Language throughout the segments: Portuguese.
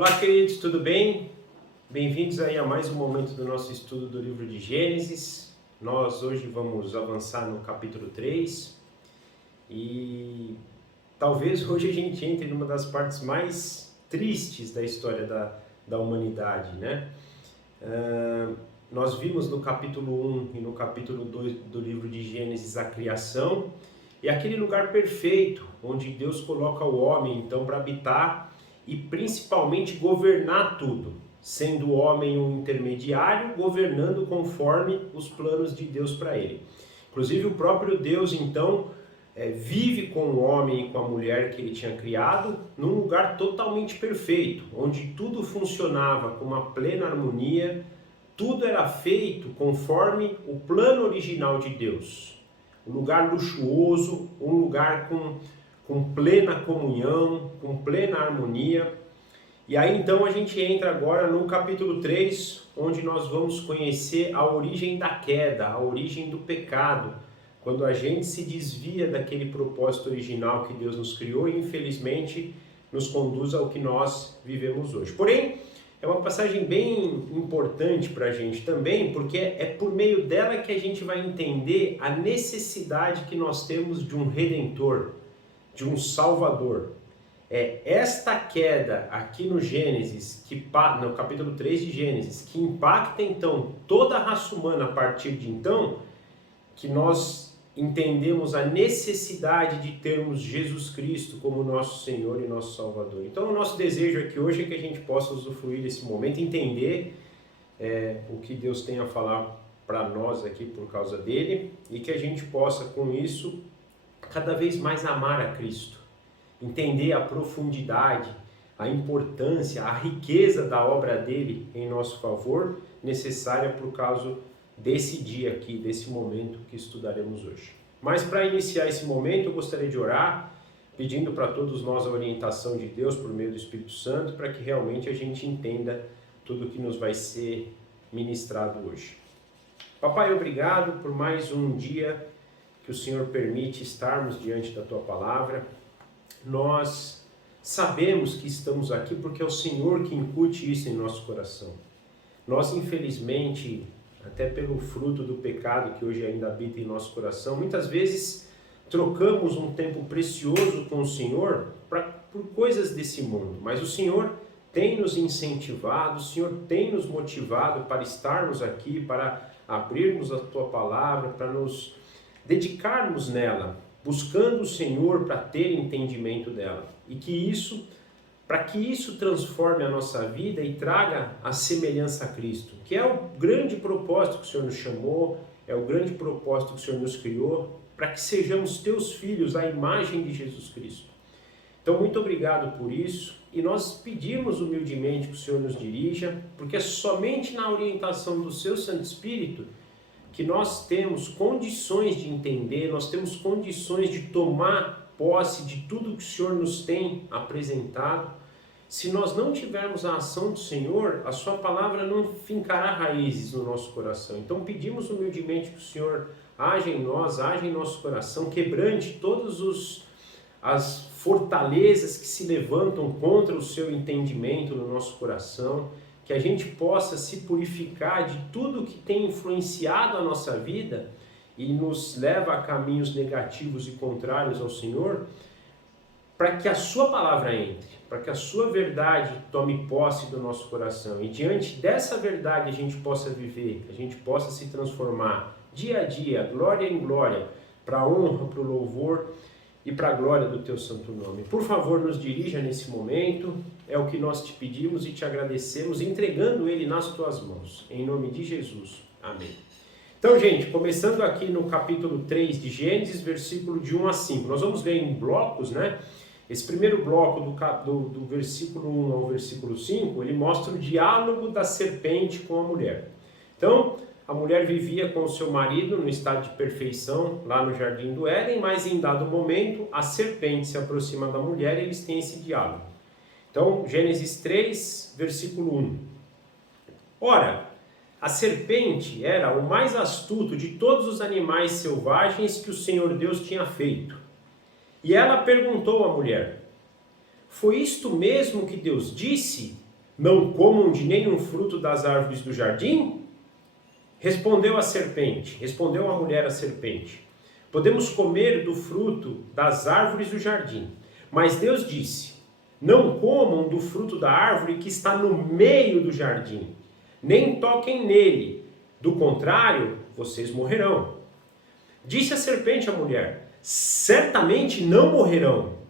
Olá, queridos, tudo bem? Bem-vindos aí a mais um momento do nosso estudo do livro de Gênesis. Nós hoje vamos avançar no capítulo 3 e talvez hoje a gente entre numa das partes mais tristes da história da humanidade, né? Nós vimos no capítulo 1 e no capítulo 2 do livro de Gênesis a criação e aquele lugar perfeito onde Deus coloca o homem então para habitar e principalmente governar tudo, sendo o homem um intermediário, governando conforme os planos de Deus para ele. Inclusive o próprio Deus então vive com o homem e com a mulher que ele tinha criado num lugar totalmente perfeito, onde tudo funcionava com uma plena harmonia, tudo era feito conforme o plano original de Deus. Um lugar luxuoso, um lugar com plena comunhão, com plena harmonia. E aí então a gente entra agora no capítulo 3, onde nós vamos conhecer a origem da queda, a origem do pecado, quando a gente se desvia daquele propósito original que Deus nos criou e infelizmente nos conduz ao que nós vivemos hoje. Porém, é uma passagem bem importante para a gente também, porque é por meio dela que a gente vai entender a necessidade que nós temos de um Redentor, de um Salvador. Esta queda aqui no Gênesis, no capítulo 3 de Gênesis, que impacta então toda a raça humana a partir de então, que nós entendemos a necessidade de termos Jesus Cristo como nosso Senhor e nosso Salvador. Então o nosso desejo aqui hoje é que a gente possa usufruir desse momento, entender o que Deus tem a falar para nós aqui por causa dele, e que a gente possa com isso cada vez mais amar a Cristo, entender a profundidade, a importância, a riqueza da obra dele em nosso favor, necessária por causa desse dia aqui, desse momento que estudaremos hoje. Mas para iniciar esse momento, eu gostaria de orar, pedindo para todos nós a orientação de Deus por meio do Espírito Santo, para que realmente a gente entenda tudo que nos vai ser ministrado hoje. Papai, obrigado por mais um dia que o Senhor permite estarmos diante da Tua Palavra. Nós sabemos que estamos aqui porque é o Senhor que incute isso em nosso coração. Nós, infelizmente, até pelo fruto do pecado que hoje ainda habita em nosso coração, muitas vezes trocamos um tempo precioso com o Senhor por coisas desse mundo. Mas o Senhor tem nos incentivado, o Senhor tem nos motivado para estarmos aqui, para abrirmos a Tua Palavra, para nos dedicarmos nela, buscando o Senhor para ter entendimento dela. E para que isso transforme a nossa vida e traga a semelhança a Cristo, que é o grande propósito que o Senhor nos chamou, é o grande propósito que o Senhor nos criou, para que sejamos Teus filhos à imagem de Jesus Cristo. Então, muito obrigado por isso, e nós pedimos humildemente que o Senhor nos dirija, porque é somente na orientação do Seu Santo Espírito que nós temos condições de entender, nós temos condições de tomar posse de tudo que o Senhor nos tem apresentado. Se nós não tivermos a ação do Senhor, a Sua palavra não fincará raízes no nosso coração. Então pedimos humildemente que o Senhor haja em nós, haja em nosso coração, quebrante todas as fortalezas que se levantam contra o Seu entendimento no nosso coração, que a gente possa se purificar de tudo que tem influenciado a nossa vida e nos leva a caminhos negativos e contrários ao Senhor, para que a Sua palavra entre, para que a Sua verdade tome posse do nosso coração. E diante dessa verdade a gente possa viver, a gente possa se transformar dia a dia, glória em glória, para a honra, para o louvor e para a glória do Teu santo nome. Por favor, nos dirija nesse momento, é o que nós te pedimos e te agradecemos, entregando ele nas Tuas mãos. Em nome de Jesus. Amém. Então, gente, começando aqui no capítulo 3 de Gênesis, versículo de 1 a 5. Nós vamos ver em blocos, né? Esse primeiro bloco do versículo 1 ao versículo 5, ele mostra o diálogo da serpente com a mulher. Então, a mulher vivia com o seu marido no estado de perfeição, lá no jardim do Éden, mas em dado momento, a serpente se aproxima da mulher e eles têm esse diálogo. Então, Gênesis 3, versículo 1. Ora, a serpente era o mais astuto de todos os animais selvagens que o Senhor Deus tinha feito. E ela perguntou à mulher: foi isto mesmo que Deus disse? não comam de nenhum fruto das árvores do jardim? Respondeu a mulher à serpente, podemos comer do fruto das árvores do jardim, mas Deus disse, não comam do fruto da árvore que está no meio do jardim, nem toquem nele, do contrário, vocês morrerão. Disse a serpente à mulher, certamente não morrerão.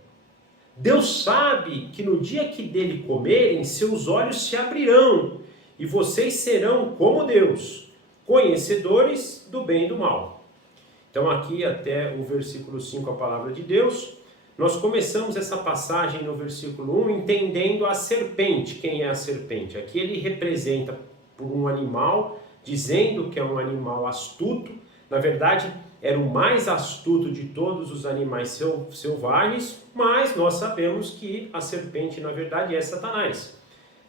Deus sabe que no dia que dele comerem, seus olhos se abrirão, e vocês serão como Deus, conhecedores do bem e do mal. Então aqui até o versículo 5, a palavra de Deus, nós começamos essa passagem no versículo 1 entendendo a serpente. Quem é a serpente? Aqui ele representa por um animal, dizendo que é um animal astuto. Na verdade, era o mais astuto de todos os animais selvagens, mas nós sabemos que a serpente, na verdade, é Satanás,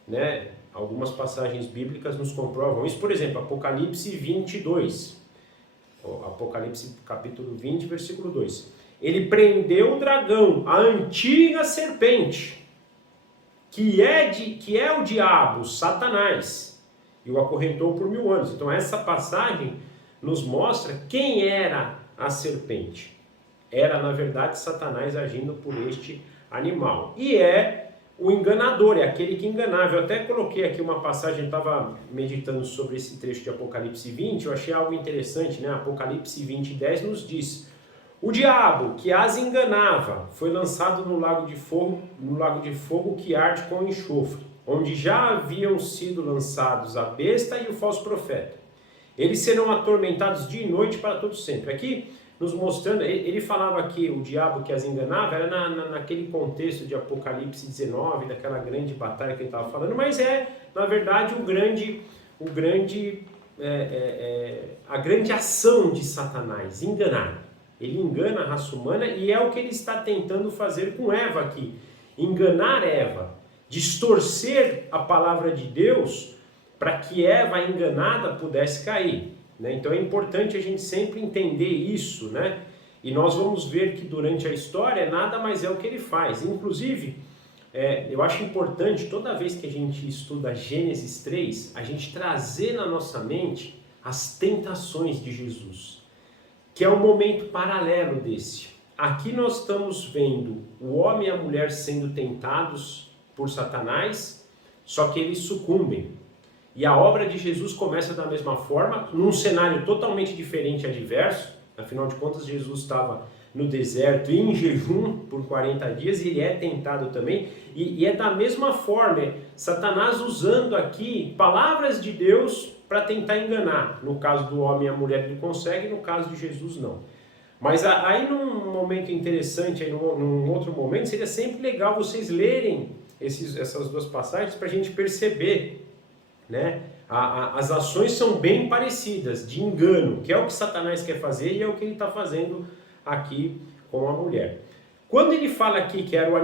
né? Algumas passagens bíblicas nos comprovam isso. Por exemplo, Apocalipse 22, Apocalipse capítulo 20, versículo 2. Ele prendeu o dragão, a antiga serpente, que é o diabo, Satanás, e o acorrentou por 1000 anos. Então essa passagem nos mostra quem era a serpente. Era, na verdade, Satanás agindo por este animal. E é o enganador, é aquele que enganava. Eu até coloquei aqui uma passagem, estava meditando sobre esse trecho de Apocalipse 20, eu achei algo interessante, né? Apocalipse 20, 10 nos diz, o diabo que as enganava foi lançado no lago de fogo que arde com enxofre, onde já haviam sido lançados a besta e o falso profeta. Eles serão atormentados dia e noite para todo sempre. Aqui, nos mostrando, ele falava que o diabo que as enganava era naquele contexto de Apocalipse 19, daquela grande batalha que ele estava falando, mas na verdade, a grande ação de Satanás, enganar. Ele engana a raça humana e é o que ele está tentando fazer com Eva aqui. Enganar Eva, distorcer a palavra de Deus para que Eva, enganada, pudesse cair, né? Então é importante a gente sempre entender isso, né? E nós vamos ver que durante a história nada mais é o que ele faz. Inclusive, eu acho importante toda vez que a gente estuda Gênesis 3, a gente trazer na nossa mente as tentações de Jesus, que é um momento paralelo desse. Aqui nós estamos vendo o homem e a mulher sendo tentados por Satanás, só que eles sucumbem. E a obra de Jesus começa da mesma forma, num cenário totalmente diferente e adverso. Afinal de contas, Jesus estava no deserto em jejum por 40 dias e ele é tentado também. E é da mesma forma, Satanás usando aqui palavras de Deus para tentar enganar. No caso do homem e a mulher ele consegue, no caso de Jesus não. Mas aí num momento interessante, aí num outro momento, seria sempre legal vocês lerem essas duas passagens para a gente perceber, né? As ações são bem parecidas, de engano, que é o que Satanás quer fazer e é o que ele está fazendo aqui com a mulher. Quando ele fala aqui que era o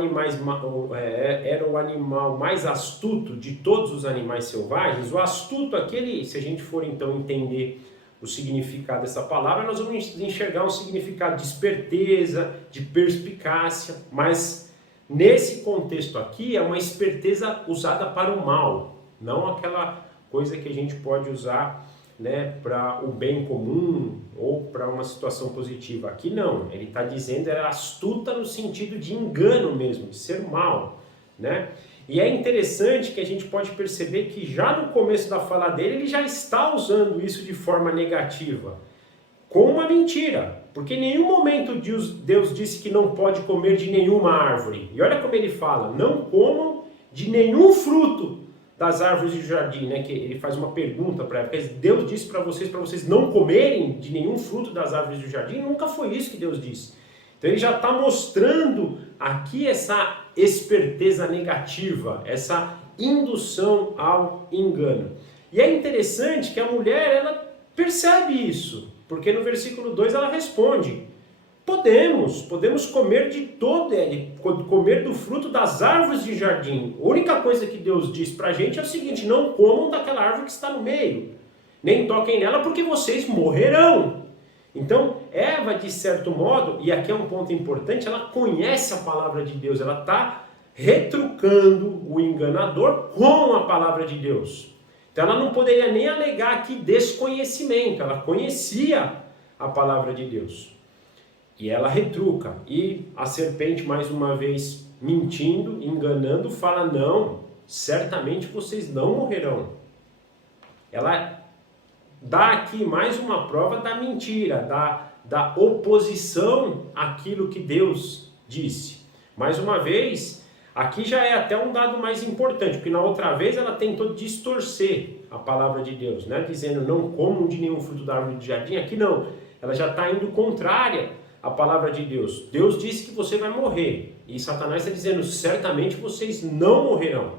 animal mais astuto de todos os animais selvagens, o astuto aqui, se a gente for então entender o significado dessa palavra, nós vamos enxergar um significado de esperteza, de perspicácia, mas nesse contexto aqui é uma esperteza usada para o mal, não aquela coisa que a gente pode usar, né, para o bem comum ou para uma situação positiva. Aqui não, ele está dizendo era astuta no sentido de engano mesmo, de ser mal, né? E é interessante que a gente pode perceber que já no começo da fala dele, ele já está usando isso de forma negativa, com uma mentira, porque em nenhum momento Deus disse que não pode comer de nenhuma árvore. E olha como ele fala, não comam de nenhum fruto das árvores do jardim, né? Que ele faz uma pergunta para ela, Deus disse para vocês não comerem de nenhum fruto das árvores do jardim? Nunca foi isso que Deus disse. Então ele já está mostrando aqui essa esperteza negativa, essa indução ao engano. E é interessante que a mulher, ela percebe isso, porque no versículo 2 ela responde, podemos comer de todo ele, comer do fruto das árvores de jardim. A única coisa que Deus diz para a gente é o seguinte, não comam daquela árvore que está no meio, nem toquem nela porque vocês morrerão. Então, Eva, de certo modo, e aqui é um ponto importante, ela conhece a palavra de Deus, ela está retrucando o enganador com a palavra de Deus. Então ela não poderia nem alegar aqui desconhecimento, ela conhecia a palavra de Deus. E ela retruca. E a serpente, mais uma vez, mentindo, enganando, fala: não, certamente vocês não morrerão. Ela dá aqui mais uma prova da mentira, da oposição àquilo que Deus disse. Mais uma vez, aqui já é até um dado mais importante, porque na outra vez ela tentou distorcer a palavra de Deus, né? Dizendo: não comam de nenhum fruto da árvore do jardim. Aqui não, ela já está indo contrária à palavra de Deus. Deus disse que você vai morrer, e Satanás está dizendo: certamente vocês não morrerão.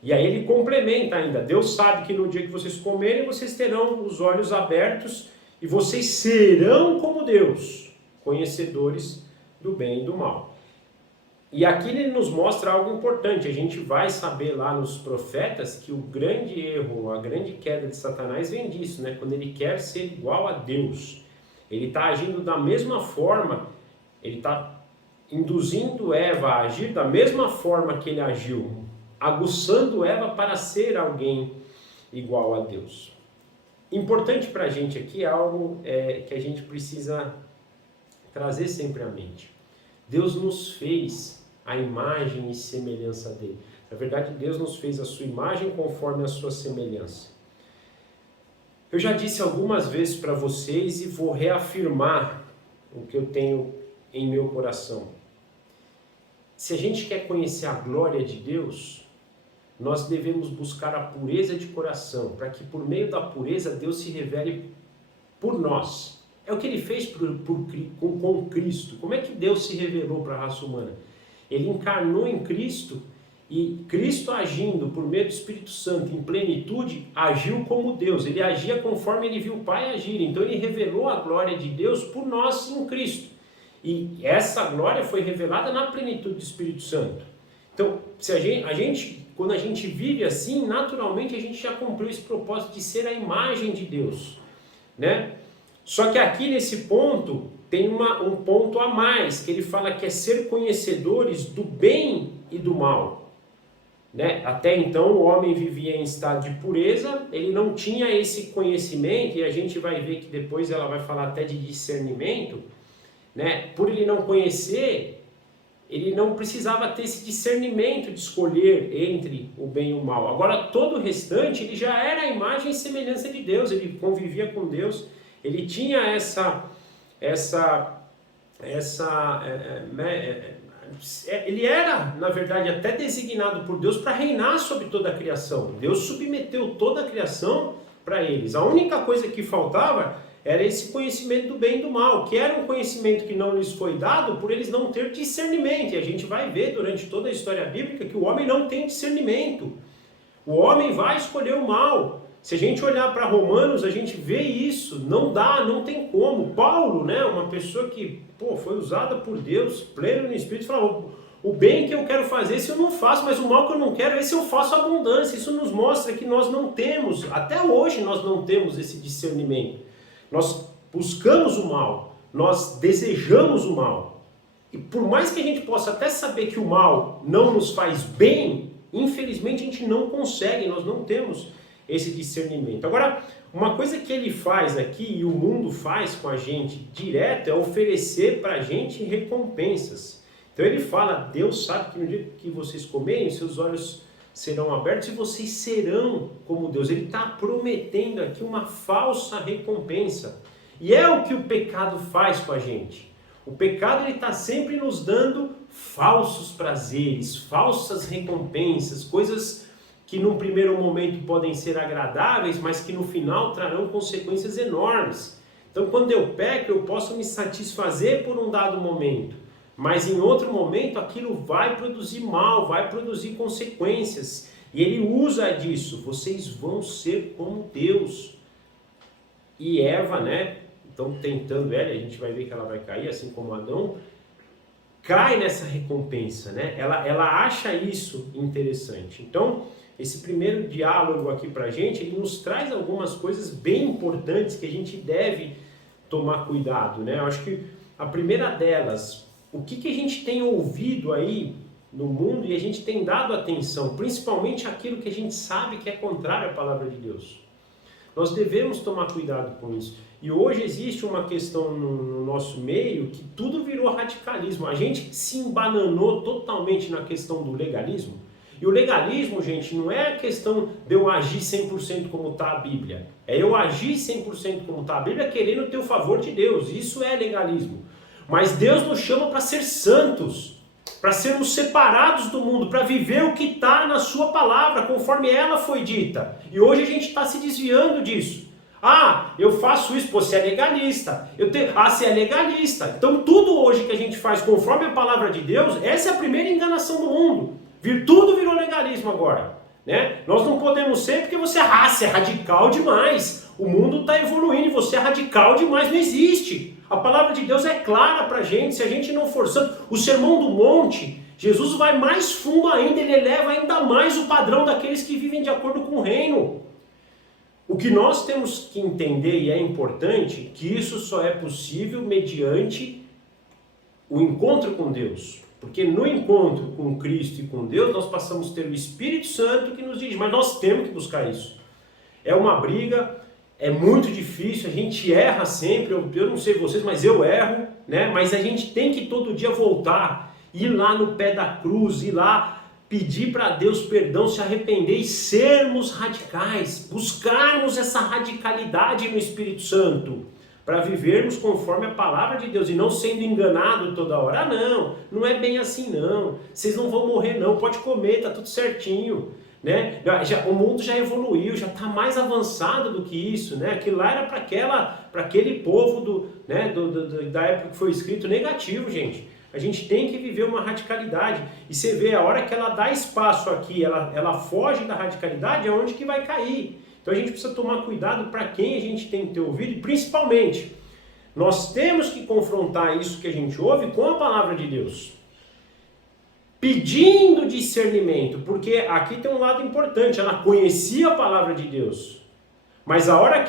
E aí ele complementa ainda: Deus sabe que no dia que vocês comerem, vocês terão os olhos abertos e vocês serão como Deus, conhecedores do bem e do mal. E aqui ele nos mostra algo importante. A gente vai saber lá nos profetas que o grande erro, a grande queda de Satanás vem disso, né? Quando ele quer ser igual a Deus. Ele está agindo da mesma forma, ele está induzindo Eva a agir da mesma forma que ele agiu, aguçando Eva para ser alguém igual a Deus. Importante para a gente aqui é algo que a gente precisa trazer sempre à mente. Deus nos fez a imagem e semelhança dele. Na verdade, Deus nos fez a sua imagem conforme a sua semelhança. Eu já disse algumas vezes para vocês e vou reafirmar o que eu tenho em meu coração. Se a gente quer conhecer a glória de Deus, nós devemos buscar a pureza de coração, para que por meio da pureza Deus se revele por nós. É o que ele fez com Cristo. Como é que Deus se revelou para a raça humana? Ele encarnou em Cristo, e Cristo, agindo por meio do Espírito Santo em plenitude, agiu como Deus. Ele agia conforme ele viu o Pai agir. Então ele revelou a glória de Deus por nós em Cristo. E essa glória foi revelada na plenitude do Espírito Santo. Então, se quando a gente vive assim, naturalmente a gente já cumpriu esse propósito de ser a imagem de Deus, né? Só que aqui nesse ponto tem um ponto a mais, que ele fala que é ser conhecedores do bem e do mal, né? Até então o homem vivia em estado de pureza, ele não tinha esse conhecimento, e a gente vai ver que depois ela vai falar até de discernimento, né? Por ele não conhecer, ele não precisava ter esse discernimento de escolher entre o bem e o mal. Agora todo o restante, ele já era a imagem e semelhança de Deus, ele convivia com Deus, ele tinha ele era, na verdade, até designado por Deus para reinar sobre toda a criação. Deus submeteu toda a criação para eles. A única coisa que faltava era esse conhecimento do bem e do mal, que era um conhecimento que não lhes foi dado por eles não ter discernimento. E a gente vai ver durante toda a história bíblica que o homem não tem discernimento. O homem vai escolher o mal. Se a gente olhar para Romanos, a gente vê isso. Não dá, não tem como. Paulo, né, uma pessoa que foi usada por Deus, pleno no Espírito, falou: o bem que eu quero fazer, esse eu não faço, mas o mal que eu não quero, esse eu faço abundância. Isso nos mostra que nós não temos, até hoje nós não temos esse discernimento. Nós buscamos o mal, nós desejamos o mal. E por mais que a gente possa até saber que o mal não nos faz bem, infelizmente a gente não consegue, nós não temos esse discernimento. Agora, uma coisa que ele faz aqui, e o mundo faz com a gente direto, é oferecer para a gente recompensas. Então ele fala: Deus sabe que no dia que vocês comerem, seus olhos serão abertos e vocês serão como Deus. Ele está prometendo aqui uma falsa recompensa. E é o que o pecado faz com a gente. O pecado está sempre nos dando falsos prazeres, falsas recompensas, coisas que num primeiro momento podem ser agradáveis, mas que no final trarão consequências enormes. Então quando eu peco, eu posso me satisfazer por um dado momento, mas em outro momento aquilo vai produzir mal, vai produzir consequências. E ele usa disso: vocês vão ser como Deus. E Eva, né, então tentando ela, a gente vai ver que ela vai cair, assim como Adão, cai nessa recompensa, né? Ela acha isso interessante. Então, esse primeiro diálogo aqui pra gente, ele nos traz algumas coisas bem importantes que a gente deve tomar cuidado, né? Eu acho que a primeira delas, o que a gente tem ouvido aí no mundo e a gente tem dado atenção, principalmente aquilo que a gente sabe que é contrário à palavra de Deus. Nós devemos tomar cuidado com isso. E hoje existe uma questão no nosso meio que tudo virou radicalismo. A gente se embananou totalmente na questão do legalismo. E o legalismo, gente, não é a questão de eu agir 100% como está a Bíblia. É eu agir 100% como está a Bíblia querendo ter o favor de Deus. Isso é legalismo. Mas Deus nos chama para ser santos, para sermos separados do mundo, para viver o que está na sua palavra, conforme ela foi dita. E hoje a gente está se desviando disso. Ah, eu faço isso, pô, você é legalista. Você é legalista. Então tudo hoje que a gente faz conforme a palavra de Deus, essa é a primeira enganação do mundo. Tudo virou legalismo agora. Né? Nós não podemos ser porque você é radical demais. O mundo está evoluindo e você é radical demais. Não existe. A palavra de Deus é clara para a gente. Se a gente não for santo, o Sermão do Monte, Jesus vai mais fundo ainda. Ele eleva ainda mais o padrão daqueles que vivem de acordo com o reino. O que nós temos que entender, e é importante, que isso só é possível mediante o encontro com Deus. Porque no encontro com Cristo e com Deus, nós passamos a ter o Espírito Santo que nos dirige. Mas nós temos que buscar isso. É uma briga, é muito difícil, a gente erra sempre. Eu não sei vocês, mas eu erro, né? Mas a gente tem que todo dia voltar, ir lá no pé da cruz, ir lá pedir para Deus perdão, se arrepender e sermos radicais. Buscarmos essa radicalidade no Espírito Santo. Para vivermos conforme a palavra de Deus e não sendo enganado toda hora. Ah, não é bem assim não, vocês não vão morrer não, pode comer, tá tudo certinho. Né? O mundo já evoluiu, já está mais avançado do que isso. Né? Aquilo lá era para aquele povo da época que foi escrito negativo, gente. A gente tem que viver uma radicalidade. E você vê, a hora que ela dá espaço aqui, ela foge da radicalidade, é onde que vai cair. Então a gente precisa tomar cuidado para quem a gente tem que ter ouvido e principalmente nós temos que confrontar isso que a gente ouve com a palavra de Deus. Pedindo discernimento, porque aqui tem um lado importante, ela conhecia a palavra de Deus. Mas a hora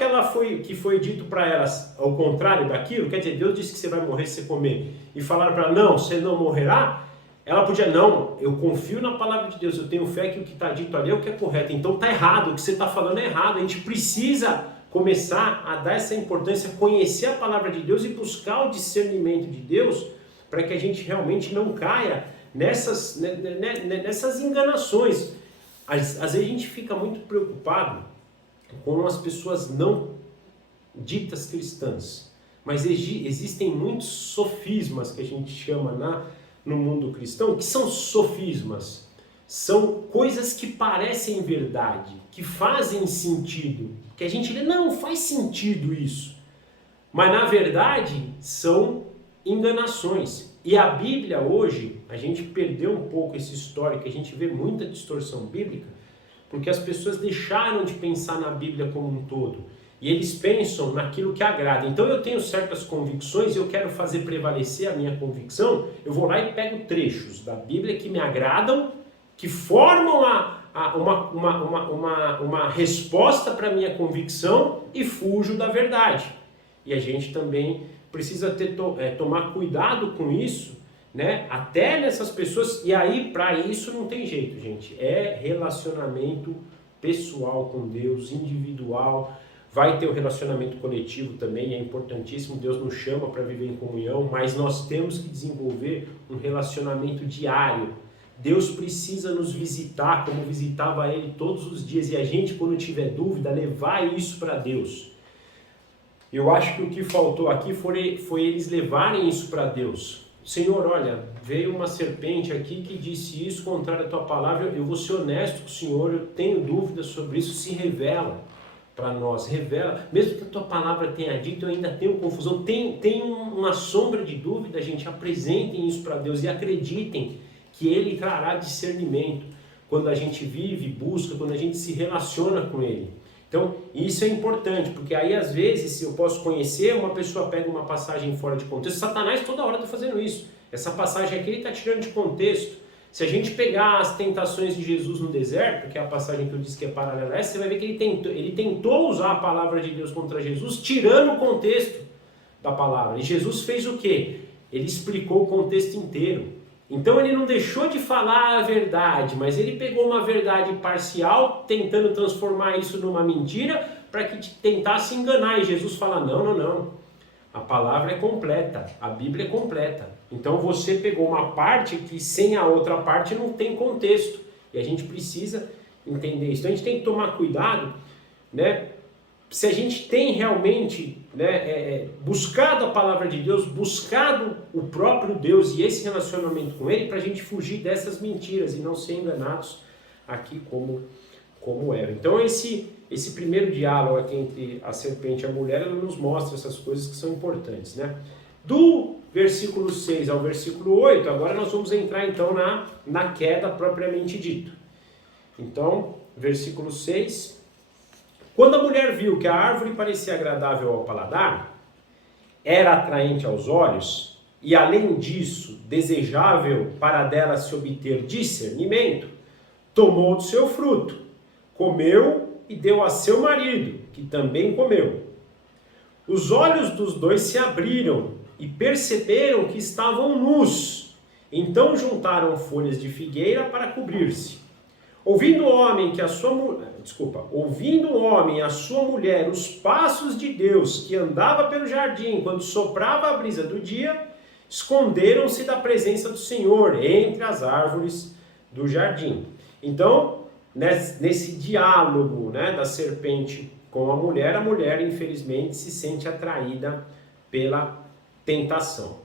que foi dito para ela ao contrário daquilo, quer dizer, Deus disse que você vai morrer se você comer, e falaram para ela, não, você não morrerá, ela podia, não, eu confio na palavra de Deus, eu tenho fé que o que está dito ali é o que é correto, então está errado, o que você está falando é errado, a gente precisa começar a dar essa importância, conhecer a palavra de Deus e buscar o discernimento de Deus, para que a gente realmente não caia nessas enganações. Às vezes a gente fica muito preocupado com as pessoas não ditas cristãs, mas existem muitos sofismas que a gente chama no mundo cristão, que são sofismas, são coisas que parecem verdade, que fazem sentido, que a gente lê, não faz sentido isso, mas na verdade são enganações. E a Bíblia hoje, a gente perdeu um pouco esse histórico, a gente vê muita distorção bíblica, porque as pessoas deixaram de pensar na Bíblia como um todo. E eles pensam naquilo que agrada. Então eu tenho certas convicções, eu quero fazer prevalecer a minha convicção, eu vou lá e pego trechos da Bíblia que me agradam, que formam uma resposta para a minha convicção e fujo da verdade. E a gente também precisa tomar cuidado com isso, né? Até nessas pessoas, e aí para isso não tem jeito, gente, é relacionamento pessoal com Deus, individual, vai ter o relacionamento coletivo também, é importantíssimo, Deus nos chama para viver em comunhão, mas nós temos que desenvolver um relacionamento diário. Deus precisa nos visitar, como visitava Ele todos os dias, e a gente, quando tiver dúvida, levar isso para Deus. Eu acho que o que faltou aqui foi eles levarem isso para Deus. Senhor, olha, veio uma serpente aqui que disse isso contrário à tua palavra, eu vou ser honesto com o Senhor, eu tenho dúvidas sobre isso, se revela para nós, revela, mesmo que a tua palavra tenha dito, eu ainda tenho confusão, tem uma sombra de dúvida, gente, apresentem isso para Deus e acreditem que Ele trará discernimento quando a gente vive, busca, quando a gente se relaciona com Ele. Então, isso é importante, porque aí às vezes, se eu posso conhecer, uma pessoa pega uma passagem fora de contexto, Satanás toda hora está fazendo isso, essa passagem aqui ele está tirando de contexto. Se a gente pegar as tentações de Jesus no deserto, que é a passagem que eu disse que é paralela a essa, você vai ver que ele tentou usar a palavra de Deus contra Jesus, tirando o contexto da palavra. E Jesus fez o quê? Ele explicou o contexto inteiro. Então ele não deixou de falar a verdade, mas ele pegou uma verdade parcial, tentando transformar isso numa mentira, para que tentasse enganar. E Jesus fala, não, não, não. A palavra é completa, a Bíblia é completa. Então você pegou uma parte que sem a outra parte não tem contexto. E a gente precisa entender isso. Então a gente tem que tomar cuidado, né? Se a gente tem realmente, né, buscado a palavra de Deus, buscado o próprio Deus e esse relacionamento com Ele, para a gente fugir dessas mentiras e não ser enganados aqui como era. Então esse primeiro diálogo aqui entre a serpente e a mulher, ela nos mostra essas coisas que são importantes, né? Do versículo 6 ao versículo 8, agora nós vamos entrar então na queda propriamente dito. Então, versículo 6... Quando a mulher viu que a árvore parecia agradável ao paladar, era atraente aos olhos, e além disso, desejável para dela se obter discernimento, tomou do seu fruto, comeu e deu a seu marido, que também comeu. Os olhos dos dois se abriram e perceberam que estavam nus. Então juntaram folhas de figueira para cobrir-se. Ouvindo o homem e a sua mulher os passos de Deus que andava pelo jardim quando soprava a brisa do dia, esconderam-se da presença do Senhor entre as árvores do jardim. Então, nesse diálogo, né, da serpente com a mulher infelizmente se sente atraída pela tentação.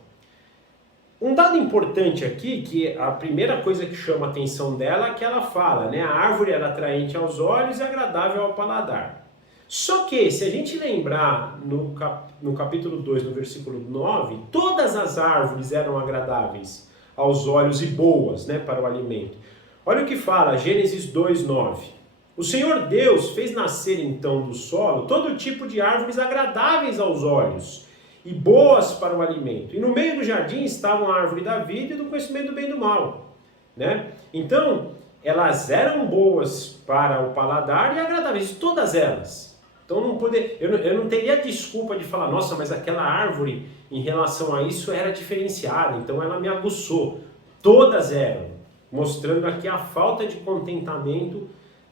Um dado importante aqui, que a primeira coisa que chama a atenção dela é que ela fala, né? A árvore era atraente aos olhos e agradável ao paladar. Só que, se a gente lembrar no capítulo 2, no versículo 9, todas as árvores eram agradáveis aos olhos e boas, né, para o alimento. Olha o que fala Gênesis 2, 9. O Senhor Deus fez nascer então do solo todo tipo de árvores agradáveis aos olhos e boas para o alimento. E no meio do jardim estavam a árvore da vida e do conhecimento do bem e do mal, né? Então, elas eram boas para o paladar e agradáveis, todas elas. Então, eu não teria desculpa de falar, nossa, mas aquela árvore, em relação a isso, era diferenciada, então ela me aguçou. Todas eram, mostrando aqui a falta de contentamento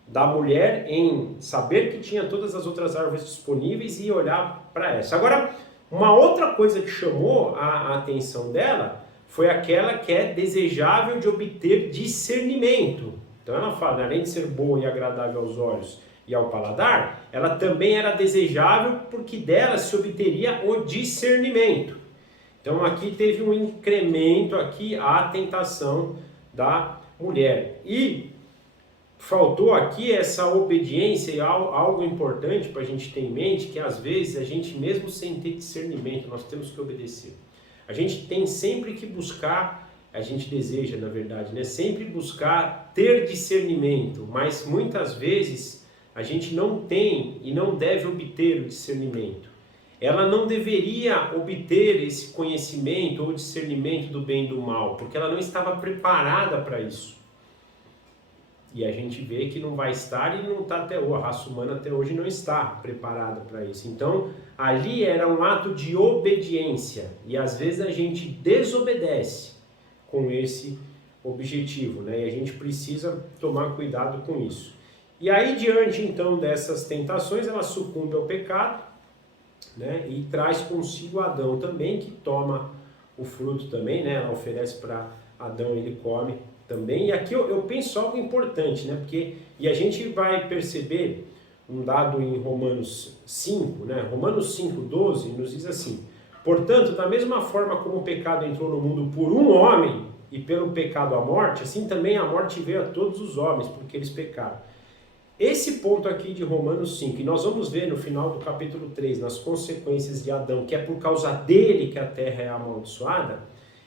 da mulher em saber que tinha todas as outras árvores disponíveis e olhar para essa. Agora, uma outra coisa que chamou a atenção dela foi aquela que é desejável de obter discernimento. Então ela fala, além de ser boa e agradável aos olhos e ao paladar, ela também era desejável porque dela se obteria o discernimento. Então aqui teve um incremento aqui à tentação da mulher. E faltou aqui essa obediência e algo importante para a gente ter em mente, que às vezes a gente mesmo sem ter discernimento, nós temos que obedecer. A gente tem sempre que buscar, a gente deseja na verdade, né? Sempre buscar ter discernimento, mas muitas vezes a gente não tem e não deve obter o discernimento. Ela não deveria obter esse conhecimento ou discernimento do bem e do mal, porque ela não estava preparada para isso. E a gente vê que não vai estar e não está até hoje, a raça humana até hoje não está preparada para isso. Então, ali era um ato de obediência e às vezes a gente desobedece com esse objetivo, né? E a gente precisa tomar cuidado com isso. E aí, diante então dessas tentações, ela sucumbe ao pecado, né? E traz consigo Adão também, que toma o fruto também, né? Ela oferece para Adão, ele come também. E aqui eu penso algo importante, né? E a gente vai perceber um dado em Romanos 5, né? Romanos 5,12 nos diz assim: portanto, da mesma forma como o pecado entrou no mundo por um homem e pelo pecado a morte, assim também a morte veio a todos os homens, porque eles pecaram. Esse ponto aqui de Romanos 5, e nós vamos ver no final do capítulo 3, nas consequências de Adão, que é por causa dele que a terra é amaldiçoada,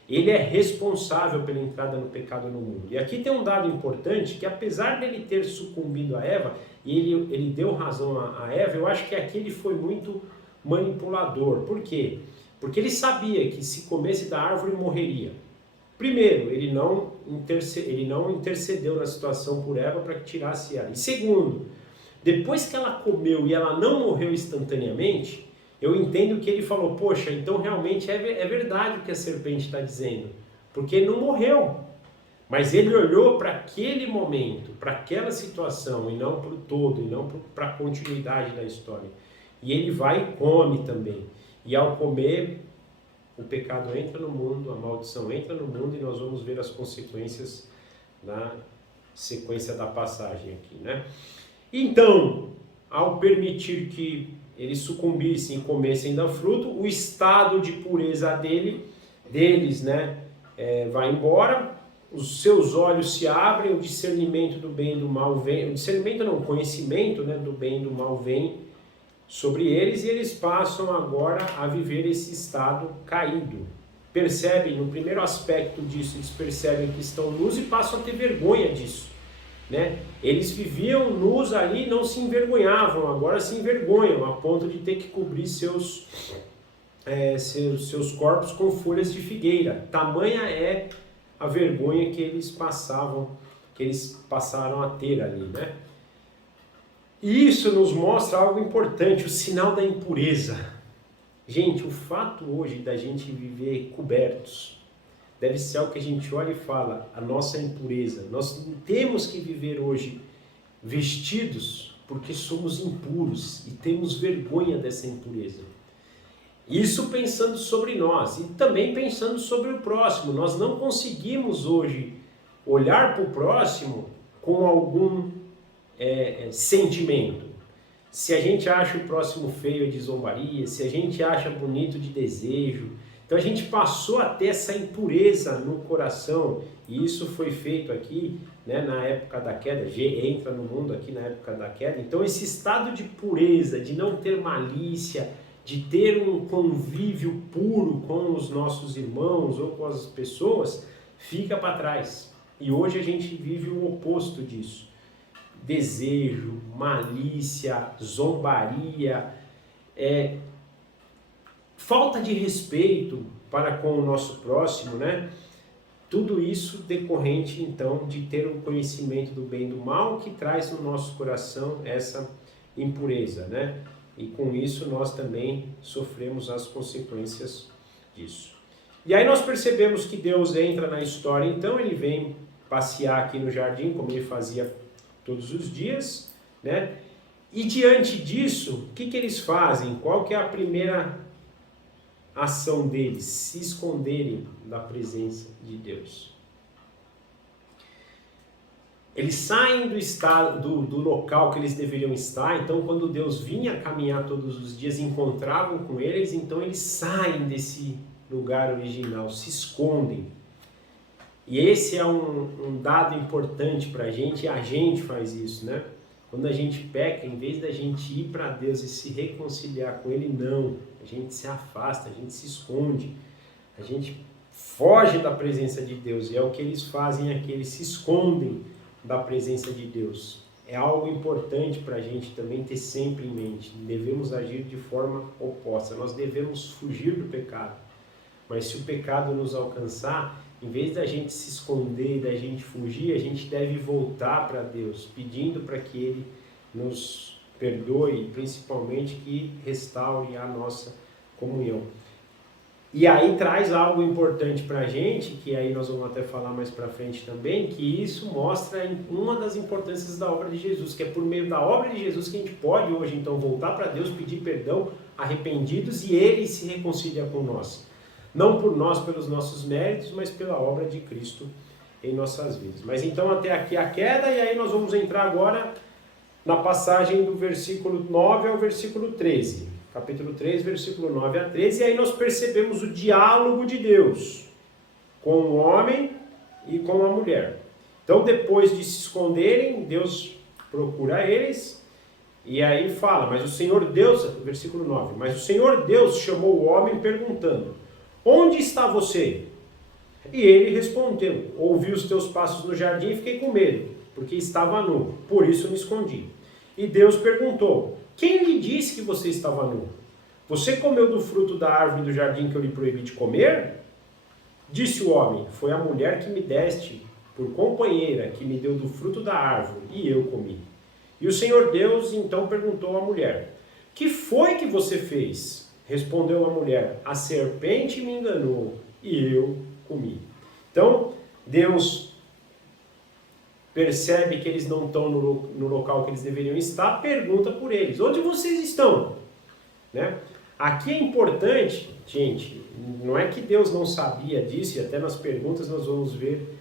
ele é responsável pela entrada no pecado no mundo. E aqui tem um dado importante, que apesar dele ter sucumbido a Eva, e ele deu razão a Eva, eu acho que aqui ele foi muito manipulador. Por quê? Porque ele sabia que se comesse da árvore morreria. Primeiro, ele não intercedeu na situação por Eva para que tirasse ela. E segundo, depois que ela comeu e ela não morreu instantaneamente, eu entendo que ele falou, poxa, então realmente é verdade o que a serpente está dizendo. porque ele não morreu. Mas ele olhou para aquele momento, para aquela situação, e não para o todo, e não para a continuidade da história. E ele vai e come também. E ao comer, o pecado entra no mundo, a maldição entra no mundo, e nós vamos ver as consequências na sequência da passagem aqui, né? Então, ao permitir que eles sucumbissem e comessem da fruta, o estado de pureza deles, né, vai embora. Os seus olhos se abrem, o discernimento do bem e do mal vem, o discernimento não, o conhecimento, né, do bem e do mal vem sobre eles, e eles passam agora a viver esse estado caído. Percebem, no primeiro aspecto disso, eles percebem que estão nus e passam a ter vergonha disso, né? Eles viviam nus ali, não se envergonhavam, agora se envergonham, a ponto de ter que cobrir seus corpos com folhas de figueira. Tamanha é a vergonha que eles passaram a ter ali, né? E isso nos mostra algo importante, o sinal da impureza. Gente, o fato hoje da gente viver cobertos deve ser algo que a gente olha e fala, a nossa impureza. Nós temos que viver hoje vestidos porque somos impuros e temos vergonha dessa impureza. Isso pensando sobre nós e também pensando sobre o próximo. Nós não conseguimos hoje olhar para o próximo com algum sentimento. Se a gente acha o próximo feio é de zombaria, se a gente acha bonito de desejo. Então a gente passou a ter essa impureza no coração, e isso foi feito aqui, né, na época da queda. Entra no mundo aqui na época da queda. Então esse estado de pureza, de não ter malícia, de ter um convívio puro com os nossos irmãos ou com as pessoas, fica para trás. E hoje a gente vive o oposto disso. Desejo, malícia, zombaria, falta de respeito para com o nosso próximo, né? Tudo isso decorrente, então, de ter um conhecimento do bem e do mal que traz no nosso coração essa impureza, né? E com isso nós também sofremos as consequências disso. E aí nós percebemos que Deus entra na história, então ele vem passear aqui no jardim, como ele fazia todos os dias, né? E diante disso, o que eles fazem? Qual que é a primeira ação deles? Se esconderem da presença de Deus. Eles saem do local que eles deveriam estar. Então quando Deus vinha caminhar todos os dias, encontravam com eles, então eles saem desse lugar original, se escondem. E esse é um dado importante para a gente faz isso, né? Quando a gente peca, em vez da gente ir para Deus e se reconciliar com Ele, não. A gente se afasta, a gente se esconde, a gente foge da presença de Deus. E é o que eles fazem aqui, eles se escondem da presença de Deus. É algo importante para a gente também ter sempre em mente. Devemos agir de forma oposta. Nós devemos fugir do pecado. Mas se o pecado nos alcançar, em vez da gente se esconder, da gente fugir, a gente deve voltar para Deus, pedindo para que Ele nos perdoe e principalmente que restaure a nossa comunhão. E aí traz algo importante para a gente, que aí nós vamos até falar mais para frente também, que isso mostra uma das importâncias da obra de Jesus, que é por meio da obra de Jesus que a gente pode hoje então voltar para Deus, pedir perdão, arrependidos, e Ele se reconcilia com nós. Não por nós, pelos nossos méritos, mas pela obra de Cristo em nossas vidas. Mas então até aqui a queda, e aí nós vamos entrar agora na passagem do versículo 9 ao versículo 13. Capítulo 3, versículo 9 a 13, e aí nós percebemos o diálogo de Deus com o homem e com a mulher. Então depois de se esconderem, Deus procura eles, e aí fala, mas o Senhor Deus, versículo 9, mas o Senhor Deus chamou o homem perguntando, onde está você? E ele respondeu, ouvi os teus passos no jardim e fiquei com medo, porque estava nu, por isso me escondi. E Deus perguntou, quem lhe disse que você estava nu? Você comeu do fruto da árvore do jardim que eu lhe proibi de comer? Disse o homem, foi a mulher que me deste por companheira, que me deu do fruto da árvore, e eu comi. E o Senhor Deus então perguntou à mulher, que foi que você fez? Respondeu a mulher, a serpente me enganou, e eu comi. Então, Deus percebe que eles não estão no local que eles deveriam estar, pergunta por eles, onde vocês estão? Né? Aqui é importante, gente, não é que Deus não sabia disso, e até nas perguntas nós vamos ver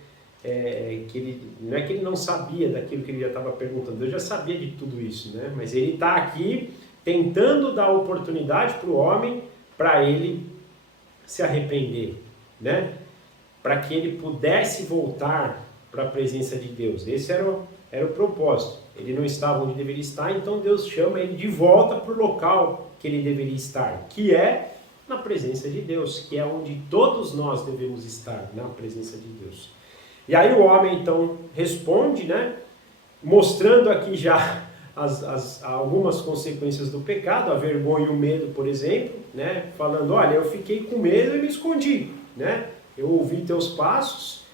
não é que ele não sabia daquilo que ele já estava perguntando, Deus já sabia de tudo isso, né? Mas ele está aqui tentando dar oportunidade para o homem, para ele se arrepender, né? Para que ele pudesse voltar para a presença de Deus. Esse era o propósito. Ele não estava onde deveria estar, então Deus chama ele de volta para o local que ele deveria estar, que é na presença de Deus, que é onde todos nós devemos estar, na presença de Deus. E aí o homem então responde, né, mostrando aqui já algumas consequências do pecado, a vergonha e o medo, por exemplo, né, falando, olha, eu fiquei com medo e me escondi, né, eu ouvi teus passos,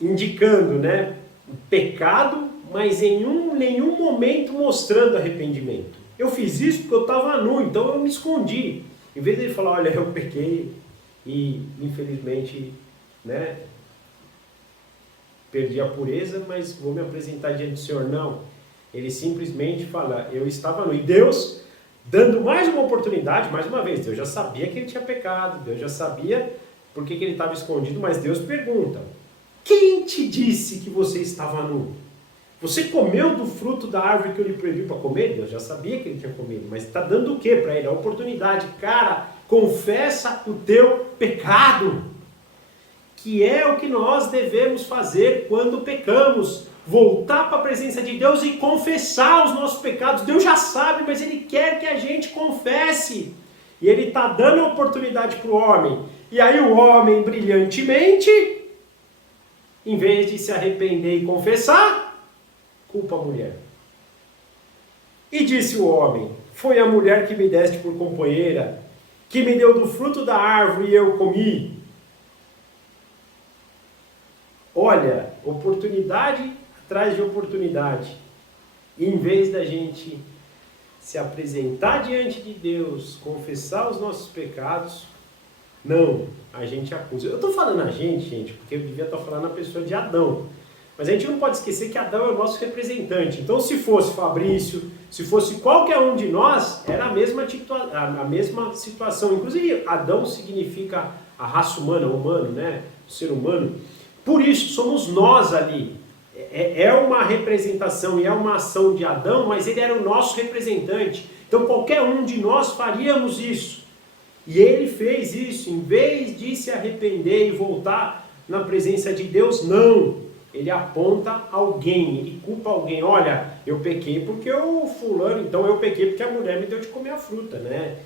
indicando, né, o pecado, mas em nenhum momento mostrando arrependimento. Eu fiz isso porque eu estava nu, então eu me escondi. Em vez de ele falar, olha, eu pequei e infelizmente, né, perdi a pureza, mas vou me apresentar diante do Senhor. Não, ele simplesmente fala, eu estava nu. E Deus, dando mais uma oportunidade, mais uma vez, Deus já sabia que ele tinha pecado, Deus já sabia por que ele estava escondido, mas Deus pergunta, quem te disse que você estava nu? Você comeu do fruto da árvore que eu lhe proibi para comer? Deus já sabia que ele tinha comido, mas está dando o que para ele? A oportunidade. Cara, confessa o teu pecado, que é o que nós devemos fazer quando pecamos. Voltar para a presença de Deus e confessar os nossos pecados. Deus já sabe, mas Ele quer que a gente confesse. E Ele está dando a oportunidade para o homem. E aí o homem, brilhantemente, em vez de se arrepender e confessar, culpa a mulher. E disse o homem, foi a mulher que me deste por companheira, que me deu do fruto da árvore e eu comi. Olha, oportunidade atrás de oportunidade. E em vez da gente se apresentar diante de Deus, confessar os nossos pecados, não, a gente acusa. Eu estou falando a gente, porque eu devia estar falando a pessoa de Adão. Mas a gente não pode esquecer que Adão é o nosso representante. Então, se fosse Fabrício, se fosse qualquer um de nós, era a mesma situação. Inclusive, Adão significa a raça humana, humano, né? O ser humano. Por isso, somos nós ali. É uma representação e é uma ação de Adão, mas ele era o nosso representante. Então, qualquer um de nós faríamos isso. E ele fez isso, em vez de se arrepender e voltar na presença de Deus, não. Ele aponta alguém, ele culpa alguém. Olha, eu pequei porque o fulano, então eu pequei porque a mulher me deu de comer a fruta, né?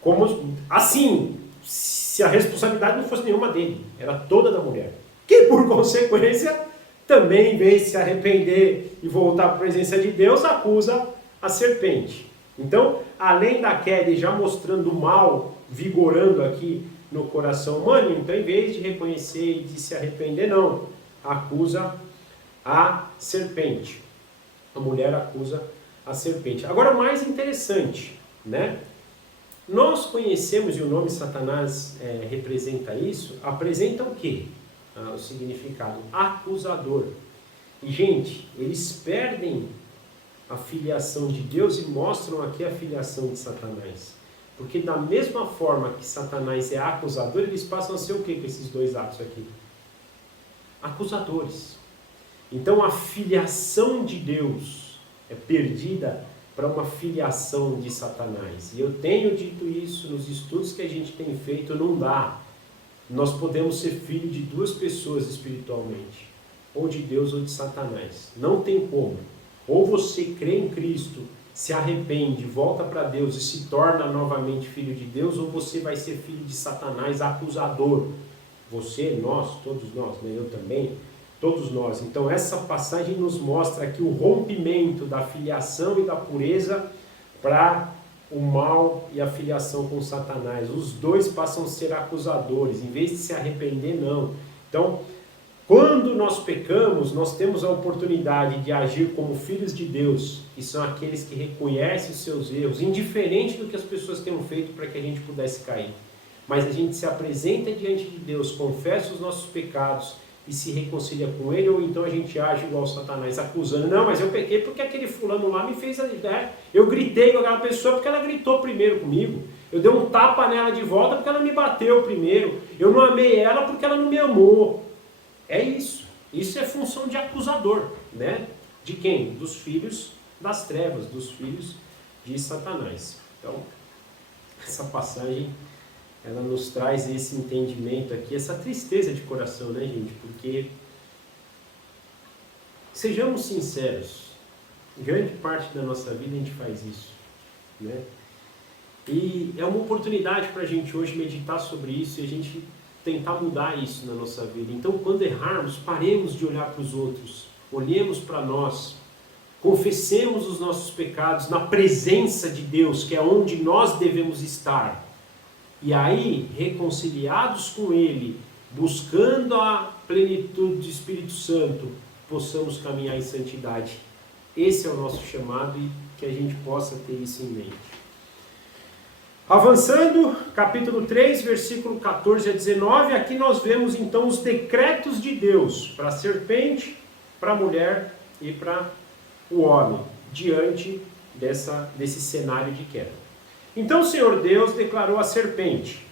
Como, assim, se a responsabilidade não fosse nenhuma dele, era toda da mulher. Que, por consequência, também, em vez de se arrepender e voltar para a presença de Deus, acusa a serpente. Então, além da queda e já mostrando o mal, vigorando aqui no coração humano, então, em vez de reconhecer e de se arrepender, não. Acusa a serpente. A mulher acusa a serpente. Agora, o mais interessante, né? Nós conhecemos, e o nome Satanás representa isso, apresenta o quê? O significado acusador. E, gente, eles perdem a filiação de Deus e mostram aqui a filiação de Satanás. Porque da mesma forma que Satanás é acusador, eles passam a ser o quê com esses dois atos aqui? Acusadores. Então a filiação de Deus é perdida para uma filiação de Satanás. E eu tenho dito isso nos estudos que a gente tem feito, não dá. Nós podemos ser filho de duas pessoas espiritualmente, ou de Deus ou de Satanás. Não tem como. Ou você crê em Cristo, se arrepende, volta para Deus e se torna novamente filho de Deus, ou você vai ser filho de Satanás, acusador. Você, nós, todos nós, né? Eu também, todos nós. Então essa passagem nos mostra aqui o rompimento da filiação e da pureza para o mal e a filiação com Satanás. Os dois passam a ser acusadores, em vez de se arrepender, não. Então, quando nós pecamos, nós temos a oportunidade de agir como filhos de Deus, que são aqueles que reconhecem os seus erros, indiferente do que as pessoas tenham feito para que a gente pudesse cair. mas a gente se apresenta diante de Deus, confessa os nossos pecados e se reconcilia com Ele, ou então a gente age igual Satanás, acusando, não, mas eu pequei porque aquele fulano lá me fez, eu gritei com aquela pessoa porque ela gritou primeiro comigo, eu dei um tapa nela de volta porque ela me bateu primeiro, eu não amei ela porque ela não me amou. É isso, isso é função de acusador, né? De quem? Dos filhos das trevas, dos filhos de Satanás. Então, essa passagem, ela nos traz esse entendimento aqui, essa tristeza de coração, né, gente? Porque, sejamos sinceros, grande parte da nossa vida a gente faz isso, né? E é uma oportunidade para a gente hoje meditar sobre isso e a gente tentar mudar isso na nossa vida. Então, quando errarmos, paremos de olhar para os outros, olhemos para nós, confessemos os nossos pecados na presença de Deus, que é onde nós devemos estar. E aí, reconciliados com Ele, buscando a plenitude do Espírito Santo, possamos caminhar em santidade. Esse é o nosso chamado e que a gente possa ter isso em mente. Avançando, capítulo 3, versículo 14 a 19, aqui nós vemos então os decretos de Deus para a serpente, para a mulher e para o homem, diante desse cenário de queda. Então o Senhor Deus declarou à serpente: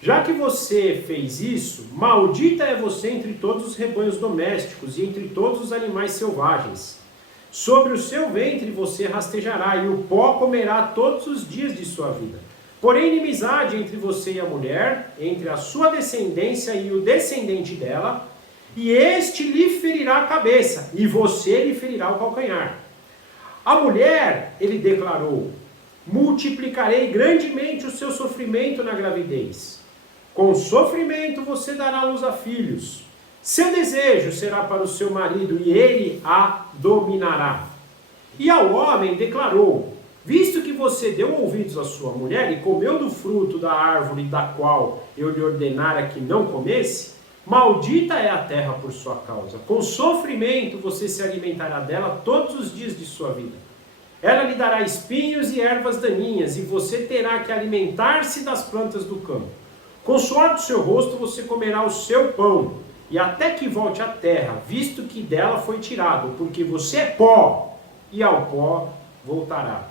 já que você fez isso, maldita é você entre todos os rebanhos domésticos e entre todos os animais selvagens. Sobre o seu ventre você rastejará, e o pó comerá todos os dias de sua vida. Porém, inimizade entre você e a mulher, entre a sua descendência e o descendente dela, e este lhe ferirá a cabeça, e você lhe ferirá o calcanhar. A mulher, ele declarou: multiplicarei grandemente o seu sofrimento na gravidez. Com sofrimento você dará luz a filhos. Seu desejo será para o seu marido, e ele a dominará. E ao homem declarou: visto que você deu ouvidos à sua mulher e comeu do fruto da árvore da qual eu lhe ordenara que não comesse, maldita é a terra por sua causa. Com sofrimento você se alimentará dela todos os dias de sua vida. Ela lhe dará espinhos e ervas daninhas, e você terá que alimentar-se das plantas do campo. Com o suor do seu rosto você comerá o seu pão, e até que volte à terra, visto que dela foi tirado, porque você é pó, e ao pó voltará.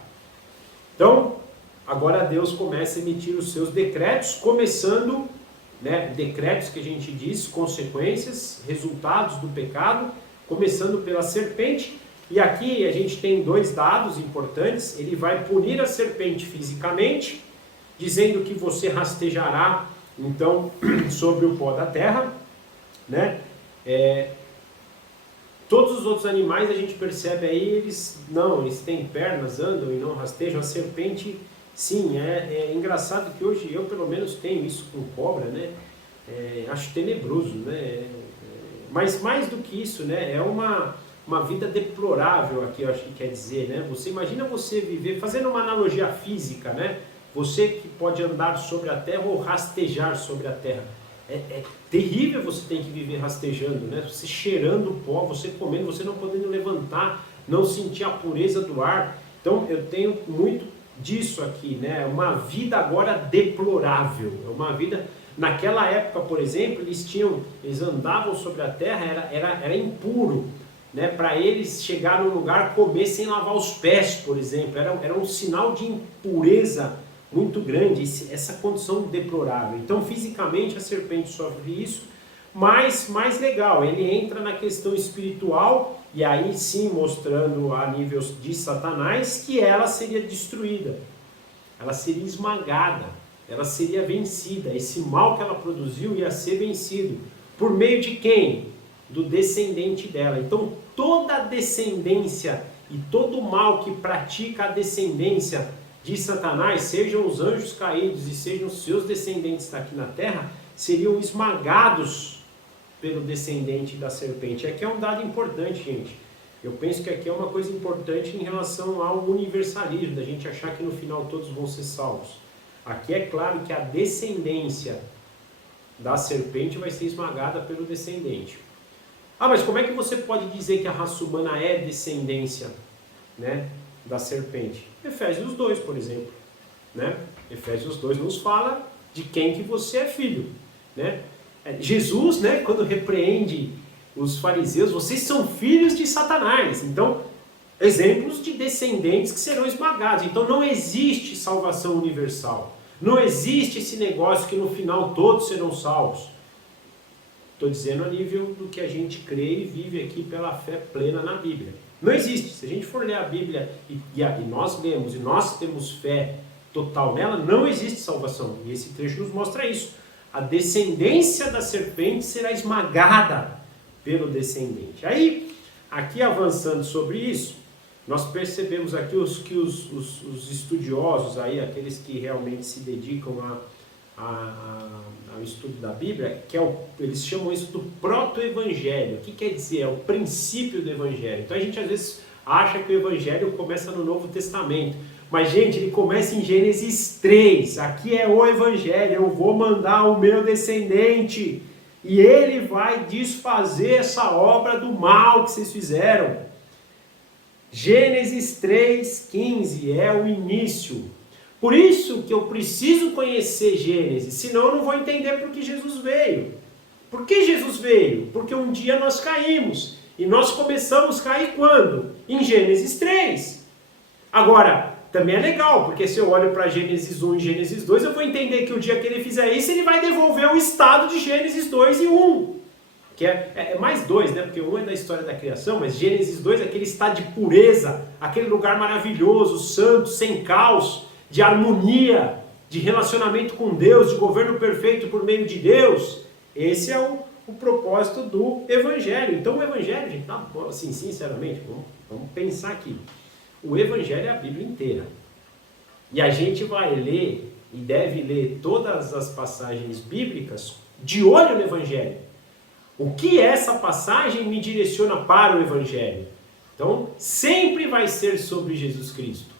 Então, agora Deus começa a emitir os seus decretos, começando, né, decretos que a gente diz, consequências, resultados do pecado, começando pela serpente. E aqui a gente tem dois dados importantes. Ele vai punir a serpente fisicamente, dizendo que você rastejará, então, sobre o pó da terra, né? Todos os outros animais a gente percebe aí, eles têm pernas, andam e não rastejam. A serpente, sim, é engraçado que hoje eu pelo menos tenho isso com cobra, né? Acho tenebroso, né? Mas mais do que isso, né? É uma vida deplorável aqui, eu acho que quer dizer, né? Você imagina você viver, fazendo uma analogia física, né? Você que pode andar sobre a terra ou rastejar sobre a terra. É terrível você ter que viver rastejando, né? Você cheirando o pó, você comendo, você não podendo levantar, não sentir a pureza do ar. Então eu tenho muito disso aqui, né? Uma vida agora deplorável, é uma vida... Naquela época, por exemplo, eles andavam sobre a terra, era impuro, né? Para eles chegar num lugar, comer sem lavar os pés, por exemplo, era um sinal de impureza muito grande, essa condição deplorável. Então, fisicamente, a serpente sofre isso, mas mais legal, ele entra na questão espiritual, e aí sim mostrando a nível de Satanás que ela seria destruída, ela seria esmagada, ela seria vencida, esse mal que ela produziu ia ser vencido. Por meio de quem? Do descendente dela. Então, toda a descendência e todo o mal que pratica a descendência de Satanás, sejam os anjos caídos e sejam os seus descendentes aqui na terra, seriam esmagados pelo descendente da serpente. Aqui é um dado importante, gente. Eu penso que aqui é uma coisa importante em relação ao universalismo, da gente achar que no final todos vão ser salvos. Aqui é claro que a descendência da serpente vai ser esmagada pelo descendente. Ah, mas como é que você pode dizer que a raça humana é descendência, né, da serpente? Efésios 2, por exemplo, né? Efésios 2 nos fala de quem que você é filho, né? Jesus, né, quando repreende os fariseus, vocês são filhos de Satanás. Então, exemplos de descendentes que serão esmagados. Então não existe salvação universal. Não existe esse negócio que no final todos serão salvos. Estou dizendo a nível do que a gente crê e vive aqui pela fé plena na Bíblia. Não existe. Se a gente for ler a Bíblia e nós lemos e nós temos fé total nela, não existe salvação. E esse trecho nos mostra isso. A descendência da serpente será esmagada pelo descendente. Aí, aqui avançando sobre isso, nós percebemos aqui que os estudiosos, aí, aqueles que realmente se dedicam ao estudo da Bíblia, eles chamam isso do proto-evangelho. O que quer dizer? É o princípio do evangelho. Então a gente às vezes acha que o evangelho começa no Novo Testamento. Mas, gente, ele começa em Gênesis 3. Aqui é o evangelho. Eu vou mandar o meu descendente e ele vai desfazer essa obra do mal que vocês fizeram. Gênesis 3:15 é o início. Por isso que eu preciso conhecer Gênesis, senão eu não vou entender por que Jesus veio. Por que Jesus veio? Porque um dia nós caímos. E nós começamos a cair quando? Em Gênesis 3. Agora, também é legal, porque se eu olho para Gênesis 1 e Gênesis 2, eu vou entender que o dia que ele fizer isso, ele vai devolver o estado de Gênesis 2 e 1. Que é mais 2, né? Porque 1 é da história da criação, mas Gênesis 2 é aquele estado de pureza, aquele lugar maravilhoso, santo, sem caos, de harmonia, de relacionamento com Deus, de governo perfeito por meio de Deus. Esse é o propósito do Evangelho. Então o Evangelho, gente, assim, sinceramente, vamos pensar aqui. O Evangelho é a Bíblia inteira. E a gente vai ler e deve ler todas as passagens bíblicas de olho no Evangelho. O que essa passagem me direciona para o Evangelho? Então, sempre vai ser sobre Jesus Cristo.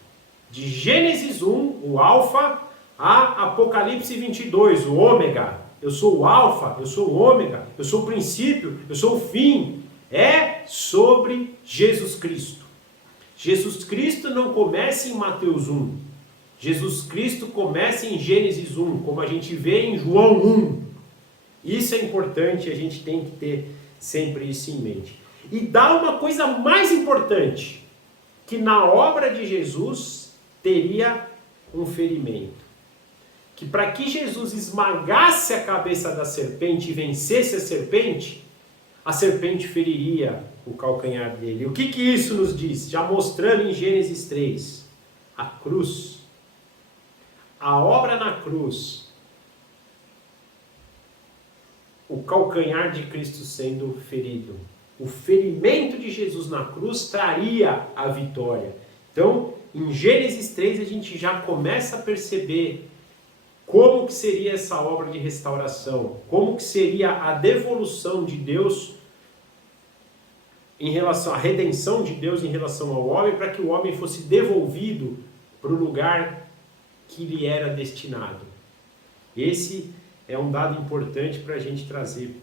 De Gênesis 1, o Alfa, a Apocalipse 22, o Ômega. Eu sou o Alfa, eu sou o Ômega, eu sou o princípio, eu sou o fim. É sobre Jesus Cristo. Jesus Cristo não começa em Mateus 1. Jesus Cristo começa em Gênesis 1, como a gente vê em João 1. Isso é importante, a gente tem que ter sempre isso em mente. E dá uma coisa mais importante, que na obra de Jesus teria um ferimento. Que para que Jesus esmagasse a cabeça da serpente e vencesse a serpente feriria o calcanhar dele. O que isso nos diz? Já mostrando em Gênesis 3, a cruz, a obra na cruz, o calcanhar de Cristo sendo ferido. O ferimento de Jesus na cruz traria a vitória. Então, em Gênesis 3, a gente já começa a perceber como que seria essa obra de restauração, como que seria a devolução de Deus em relação à redenção de Deus em relação ao homem, para que o homem fosse devolvido para o lugar que lhe era destinado. Esse é um dado importante para a gente trazer,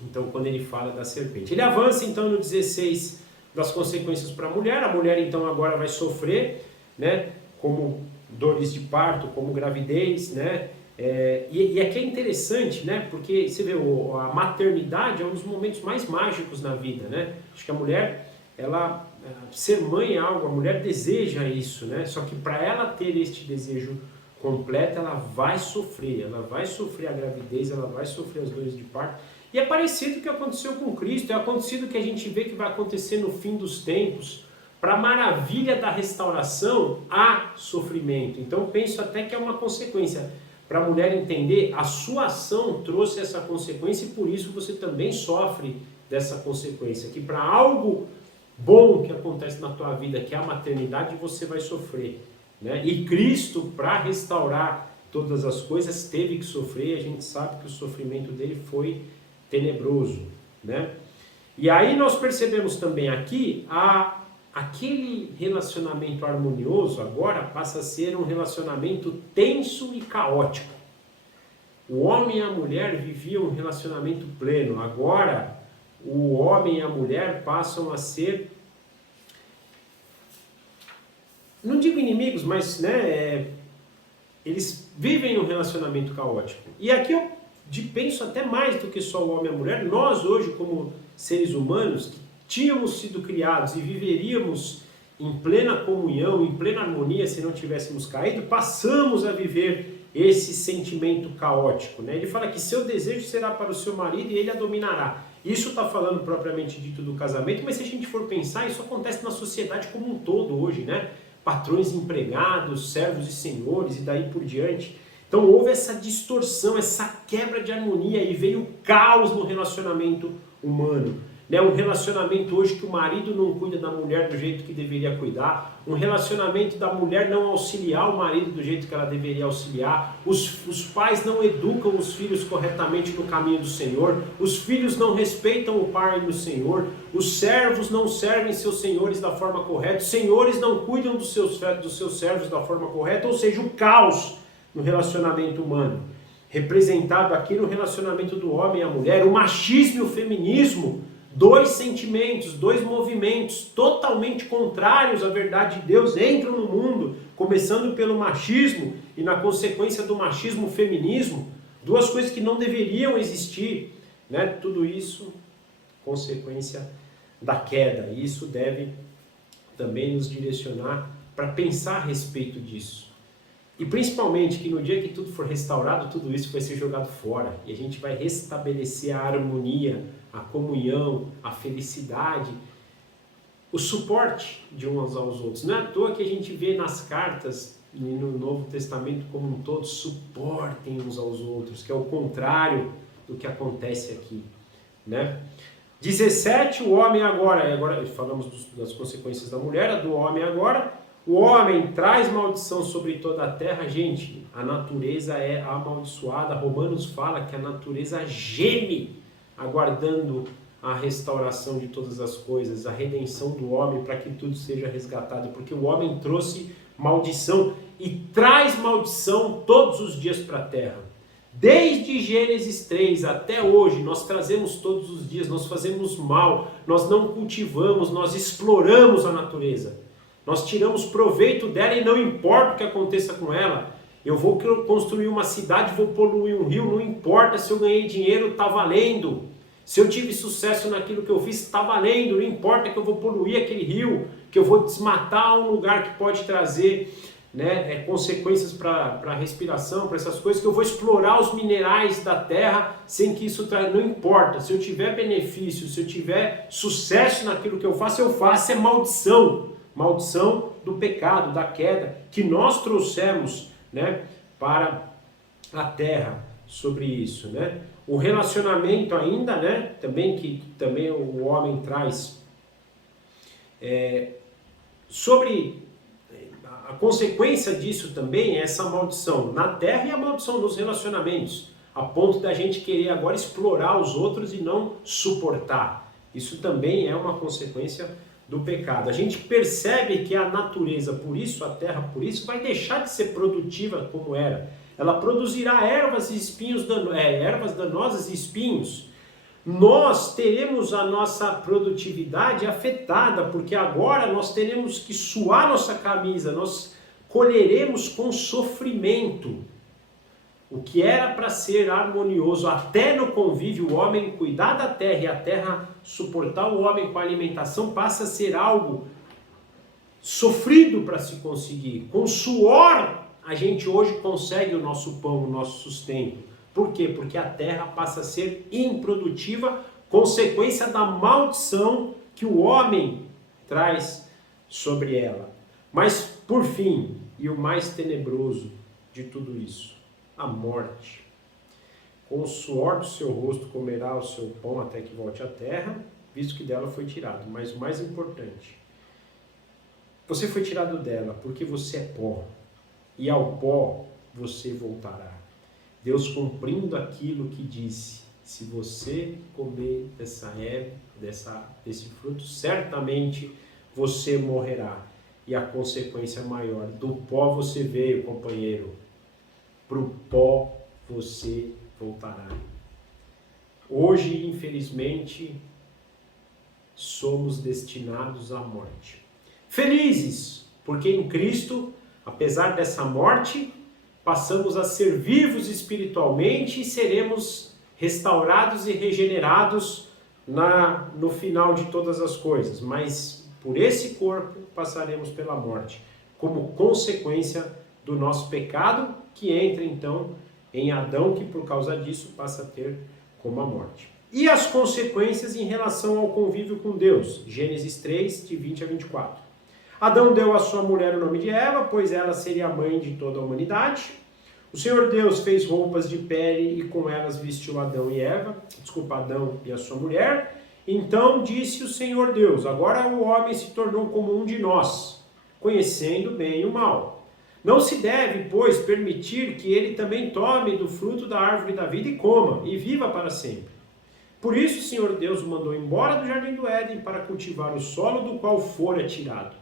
então, quando ele fala da serpente. Ele avança, então, no 16 das consequências para a mulher, então, agora vai sofrer, né, como dores de parto, como gravidez, né, e aqui é interessante, né, porque você vê, a maternidade é um dos momentos mais mágicos na vida, né, acho que a mulher, ser mãe é algo, a mulher deseja isso, né, só que para ela ter este desejo completa, ela vai sofrer a gravidez, ela vai sofrer as dores de parto. E é parecido com o que aconteceu com Cristo, é acontecido o que a gente vê que vai acontecer no fim dos tempos. Para a maravilha da restauração, há sofrimento. Então, penso até que é uma consequência. Para a mulher entender, a sua ação trouxe essa consequência e por isso você também sofre dessa consequência. Que para algo bom que acontece na tua vida, que é a maternidade, você vai sofrer. Né? E Cristo, para restaurar todas as coisas, teve que sofrer. A gente sabe que o sofrimento dele foi tenebroso. Né? E aí nós percebemos também aqui, aquele relacionamento harmonioso agora passa a ser um relacionamento tenso e caótico. O homem e a mulher viviam um relacionamento pleno. Agora, o homem e a mulher passam a ser, não digo inimigos, mas, né, eles vivem um relacionamento caótico. E aqui eu penso até mais do que só o homem e a mulher, nós hoje como seres humanos, que tínhamos sido criados e viveríamos em plena comunhão, em plena harmonia se não tivéssemos caído, passamos a viver esse sentimento caótico, né? Ele fala que seu desejo será para o seu marido e ele a dominará. Isso está falando propriamente dito do casamento, mas se a gente for pensar, isso acontece na sociedade como um todo hoje, né? Patrões empregados, servos e senhores e daí por diante. Então houve essa distorção, essa quebra de harmonia e veio o caos no relacionamento humano. Né? Um relacionamento hoje que o marido não cuida da mulher do jeito que deveria cuidar, um relacionamento da mulher não auxiliar o marido do jeito que ela deveria auxiliar, os pais não educam os filhos corretamente no caminho do Senhor, os filhos não respeitam o pai no Senhor, os servos não servem seus senhores da forma correta, os senhores não cuidam dos seus servos da forma correta, ou seja, o caos no relacionamento humano, representado aqui no relacionamento do homem e a mulher, o machismo e o feminismo, dois sentimentos, dois movimentos totalmente contrários à verdade de Deus entram no mundo, começando pelo machismo e na consequência do machismo o feminismo, duas coisas que não deveriam existir, né? Tudo isso consequência da queda, e isso deve também nos direcionar para pensar a respeito disso. E principalmente que no dia que tudo for restaurado, tudo isso vai ser jogado fora. E a gente vai restabelecer a harmonia, a comunhão, a felicidade, o suporte de uns aos outros. Não é à toa que a gente vê nas cartas e no Novo Testamento como um todo, suportem uns aos outros, que é o contrário do que acontece aqui, né? 17, o homem agora falamos das consequências da mulher, a do homem agora. O homem traz maldição sobre toda a terra. Gente, a natureza é amaldiçoada. Romanos fala que a natureza geme, aguardando a restauração de todas as coisas, a redenção do homem para que tudo seja resgatado. Porque o homem trouxe maldição e traz maldição todos os dias para a terra. Desde Gênesis 3 até hoje, nós trazemos todos os dias, nós fazemos mal, nós não cultivamos, nós exploramos a natureza. Nós tiramos proveito dela e não importa o que aconteça com ela. Eu vou construir uma cidade, vou poluir um rio, não importa se eu ganhei dinheiro, está valendo. Se eu tive sucesso naquilo que eu fiz, está valendo. Não importa que eu vou poluir aquele rio, que eu vou desmatar um lugar que pode trazer, né, consequências para a respiração, para essas coisas, que eu vou explorar os minerais da terra sem que isso traga. Não importa. Se eu tiver benefício, se eu tiver sucesso naquilo que eu faço é maldição. Maldição do pecado, da queda, que nós trouxemos, né, para a terra sobre isso, né? O relacionamento ainda, né, que também o homem traz sobre a consequência disso também é essa maldição na terra e a maldição nos relacionamentos, a ponto da gente querer agora explorar os outros e não suportar. Isso também é uma consequência do pecado. A gente percebe que a natureza, por isso, a terra, por isso, vai deixar de ser produtiva como era. Ela produzirá ervas e espinhos, ervas danosas e espinhos. Nós teremos a nossa produtividade afetada, porque agora nós teremos que suar nossa camisa, nós colheremos com sofrimento. O que era para ser harmonioso, até no convívio, o homem cuidar da terra e a terra suportar o homem com a alimentação, passa a ser algo sofrido para se conseguir. Com suor, a gente hoje consegue o nosso pão, o nosso sustento. Por quê? Porque a terra passa a ser improdutiva, consequência da maldição que o homem traz sobre ela. Mas, por fim, e o mais tenebroso de tudo isso, a morte. Com o suor do seu rosto comerá o seu pão até que volte à terra, visto que dela foi tirado. Mas o mais importante, você foi tirado dela porque você é pó, e ao pó você voltará. Deus cumprindo aquilo que disse: se você comer desse fruto, certamente você morrerá. E a consequência maior, do pó você veio, companheiro, para o pó você voltará. Hoje, infelizmente, somos destinados à morte. Felizes, porque em Cristo, apesar dessa morte, passamos a ser vivos espiritualmente e seremos restaurados e regenerados no final de todas as coisas. Mas por esse corpo passaremos pela morte, como consequência do nosso pecado, que entra então em Adão, que por causa disso passa a ter como a morte. E as consequências em relação ao convívio com Deus. Gênesis 3, de 20 a 24. Adão deu à sua mulher o nome de Eva, pois ela seria a mãe de toda a humanidade. O Senhor Deus fez roupas de pele e com elas vestiu Adão e a sua mulher. Então disse o Senhor Deus: agora o homem se tornou como um de nós, conhecendo o bem e o mal. Não se deve, pois, permitir que ele também tome do fruto da árvore da vida e coma, e viva para sempre. Por isso o Senhor Deus o mandou embora do jardim do Éden para cultivar o solo do qual fora tirado.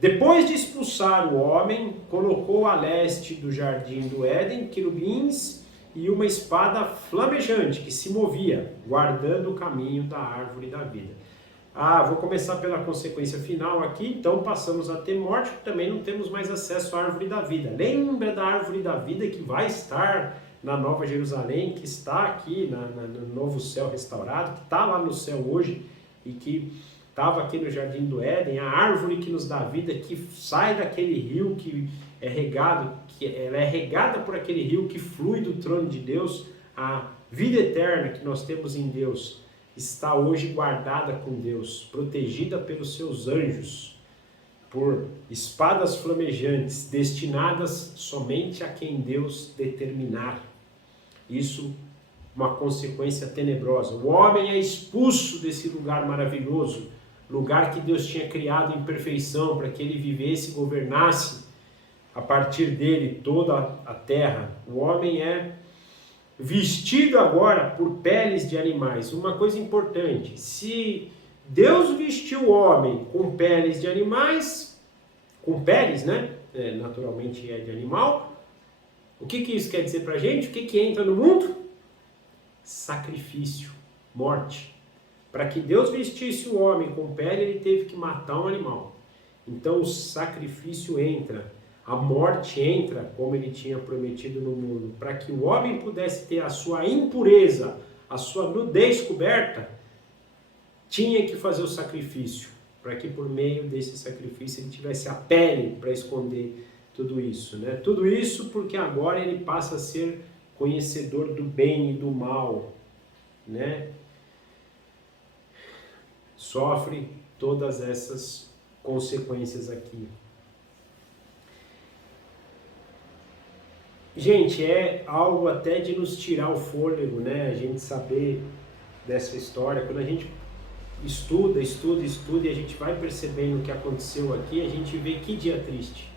Depois de expulsar o homem, colocou a leste do jardim do Éden querubins e uma espada flamejante que se movia, guardando o caminho da árvore da vida. Vou começar pela consequência final aqui, então passamos a ter morte, também não temos mais acesso à árvore da vida. Lembra da árvore da vida que vai estar na Nova Jerusalém, que está aqui no novo céu restaurado, que está lá no céu hoje e que estava aqui no jardim do Éden, a árvore que nos dá vida, que sai daquele rio que é regado, que ela é regada por aquele rio que flui do trono de Deus. A vida eterna que nós temos em Deus está hoje guardada com Deus, protegida pelos seus anjos, por espadas flamejantes, destinadas somente a quem Deus determinar. Isso uma consequência tenebrosa. O homem é expulso desse lugar maravilhoso, lugar que Deus tinha criado em perfeição para que ele vivesse e governasse a partir dele toda a terra. O homem é vestido agora por peles de animais. Uma coisa importante, se Deus vestiu o homem com peles de animais, com peles, né? Naturalmente é de animal, o que isso quer dizer para a gente? O que entra no mundo? Sacrifício, morte. Para que Deus vestisse o homem com pele, ele teve que matar um animal. Então o sacrifício entra, a morte entra, como ele tinha prometido no mundo. Para que o homem pudesse ter a sua impureza, a sua nudez coberta, tinha que fazer o sacrifício. Para que por meio desse sacrifício ele tivesse a pele para esconder tudo isso, né? Tudo isso porque agora ele passa a ser conhecedor do bem e do mal, né? Sofre todas essas consequências aqui. Gente, é algo até de nos tirar o fôlego, né? A gente saber dessa história. Quando a gente estuda e a gente vai percebendo o que aconteceu aqui, a gente vê que dia triste.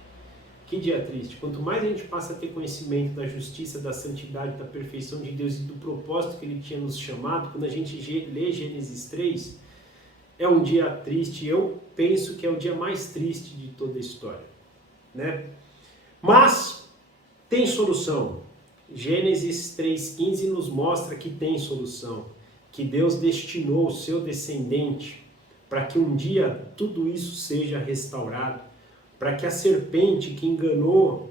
Que dia triste. Quanto mais a gente passa a ter conhecimento da justiça, da santidade, da perfeição de Deus e do propósito que Ele tinha nos chamado, quando a gente lê Gênesis 3, é um dia triste. Eu penso que é o dia mais triste de toda a história, né? Mas tem solução. Gênesis 3,15 nos mostra que tem solução, que Deus destinou o seu descendente para que um dia tudo isso seja restaurado, para que a serpente que enganou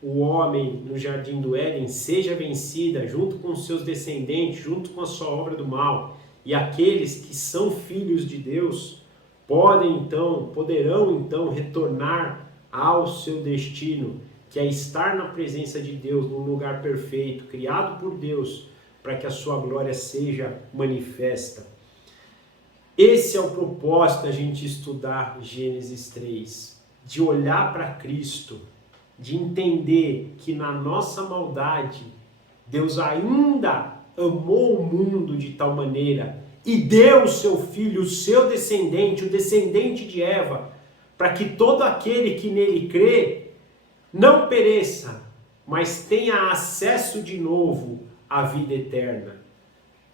o homem no jardim do Éden seja vencida junto com os seus descendentes, junto com a sua obra do mal, e aqueles que são filhos de Deus poderão então retornar ao seu destino, que é estar na presença de Deus, num lugar perfeito, criado por Deus, para que a sua glória seja manifesta. Esse é o propósito da gente estudar Gênesis 3, de olhar para Cristo, de entender que na nossa maldade, Deus ainda amou o mundo de tal maneira e deu o seu filho, o seu descendente, o descendente de Eva, para que todo aquele que nele crê não pereça, mas tenha acesso de novo à vida eterna,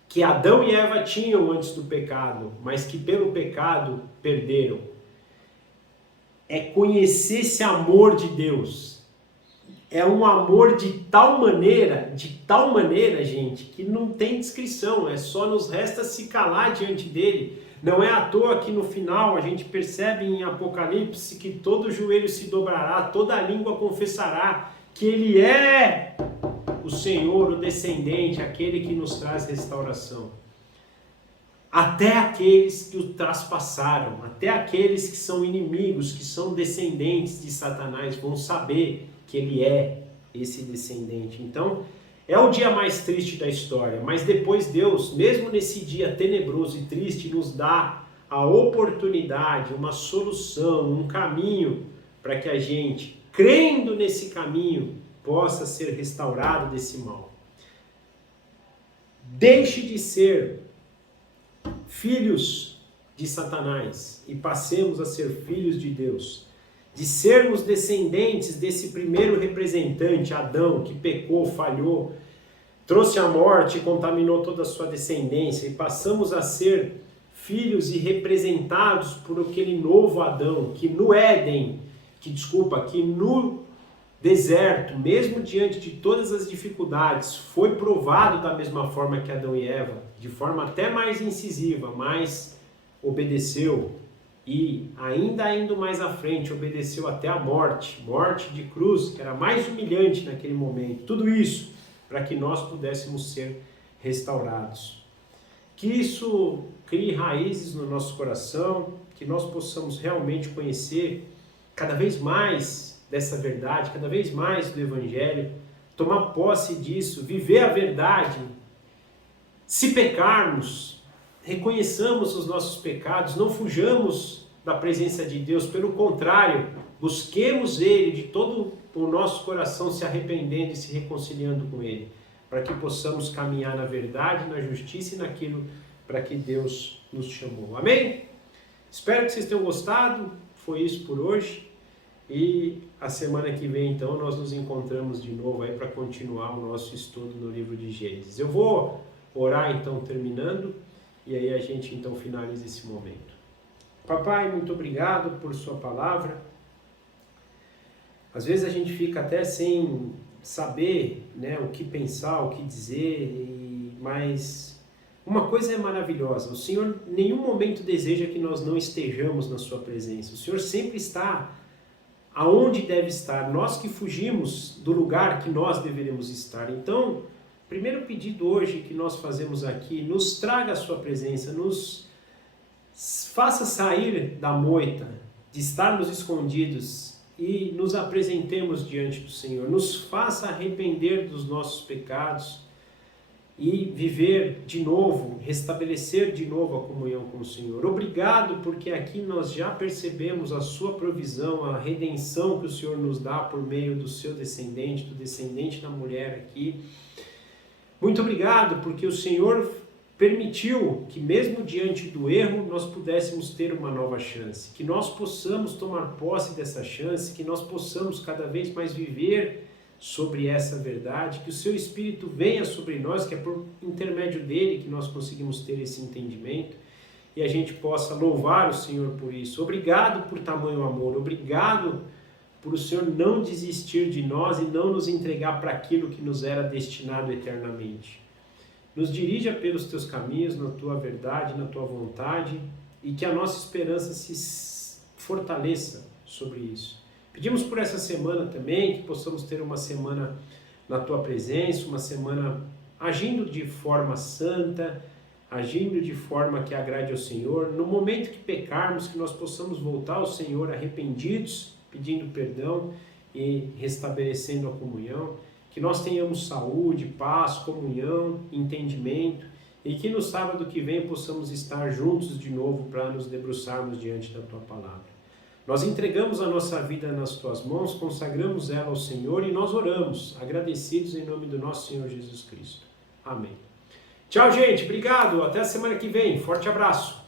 que Adão e Eva tinham antes do pecado, mas que pelo pecado perderam. É conhecer esse amor de Deus. É um amor de tal maneira, gente, que não tem descrição, só nos resta se calar diante dele. Não é à toa que no final a gente percebe em Apocalipse que todo joelho se dobrará, toda língua confessará que Ele é o Senhor, o descendente, aquele que nos traz restauração. Até aqueles que o traspassaram, até aqueles que são inimigos, que são descendentes de Satanás, vão saber que Ele é esse descendente. Então, é o dia mais triste da história, mas depois Deus, mesmo nesse dia tenebroso e triste, nos dá a oportunidade, uma solução, um caminho para que a gente, crendo nesse caminho, possa ser restaurado desse mal. Deixe de ser filhos de Satanás e passemos a ser filhos de Deus. De sermos descendentes desse primeiro representante, Adão, que pecou, falhou, trouxe a morte e contaminou toda a sua descendência, e passamos a ser filhos e representados por aquele novo Adão, que no Éden, que no deserto, mesmo diante de todas as dificuldades, foi provado da mesma forma que Adão e Eva, de forma até mais incisiva, mas obedeceu. E ainda indo mais à frente, obedeceu até a morte de cruz, que era mais humilhante naquele momento. Tudo isso para que nós pudéssemos ser restaurados. Que isso crie raízes no nosso coração, que nós possamos realmente conhecer cada vez mais dessa verdade, cada vez mais do Evangelho, tomar posse disso, viver a verdade. Se pecarmos, reconheçamos os nossos pecados, não fujamos da presença de Deus, pelo contrário, busquemos Ele de todo o nosso coração, se arrependendo e se reconciliando com Ele, para que possamos caminhar na verdade, na justiça e naquilo para que Deus nos chamou. Amém? Espero que vocês tenham gostado, foi isso por hoje, e a semana que vem então nós nos encontramos de novo aí para continuar o nosso estudo no livro de Gênesis. Eu vou orar então terminando, e aí a gente então finaliza esse momento. Papai, muito obrigado por sua palavra. Às vezes a gente fica até sem saber, né, o que pensar, o que dizer, mas uma coisa é maravilhosa, o Senhor em nenhum momento deseja que nós não estejamos na sua presença. O Senhor sempre está aonde deve estar, nós que fugimos do lugar que nós deveríamos estar. Então, primeiro pedido hoje que nós fazemos aqui, nos traga a sua presença, nos faça sair da moita, de estarmos escondidos e nos apresentemos diante do Senhor. Nos faça arrepender dos nossos pecados e viver de novo, restabelecer de novo a comunhão com o Senhor. Obrigado, porque aqui nós já percebemos a sua provisão, a redenção que o Senhor nos dá por meio do seu descendente, do descendente da mulher aqui. Muito obrigado, porque o Senhor permitiu que mesmo diante do erro nós pudéssemos ter uma nova chance, que nós possamos tomar posse dessa chance, que nós possamos cada vez mais viver sobre essa verdade, que o seu Espírito venha sobre nós, que é por intermédio dele que nós conseguimos ter esse entendimento e a gente possa louvar o Senhor por isso. Obrigado por tamanho amor, obrigado por o Senhor não desistir de nós e não nos entregar para aquilo que nos era destinado eternamente. Nos dirija pelos teus caminhos, na tua verdade, na tua vontade, e que a nossa esperança se fortaleça sobre isso. Pedimos por essa semana também, que possamos ter uma semana na tua presença, uma semana agindo de forma santa, agindo de forma que agrade ao Senhor. No momento que pecarmos, que nós possamos voltar ao Senhor arrependidos, pedindo perdão e restabelecendo a comunhão. Que nós tenhamos saúde, paz, comunhão, entendimento, e que no sábado que vem possamos estar juntos de novo para nos debruçarmos diante da Tua Palavra. Nós entregamos a nossa vida nas Tuas mãos, consagramos ela ao Senhor e nós oramos, agradecidos em nome do nosso Senhor Jesus Cristo. Amém. Tchau, gente. Obrigado. Até a semana que vem. Forte abraço.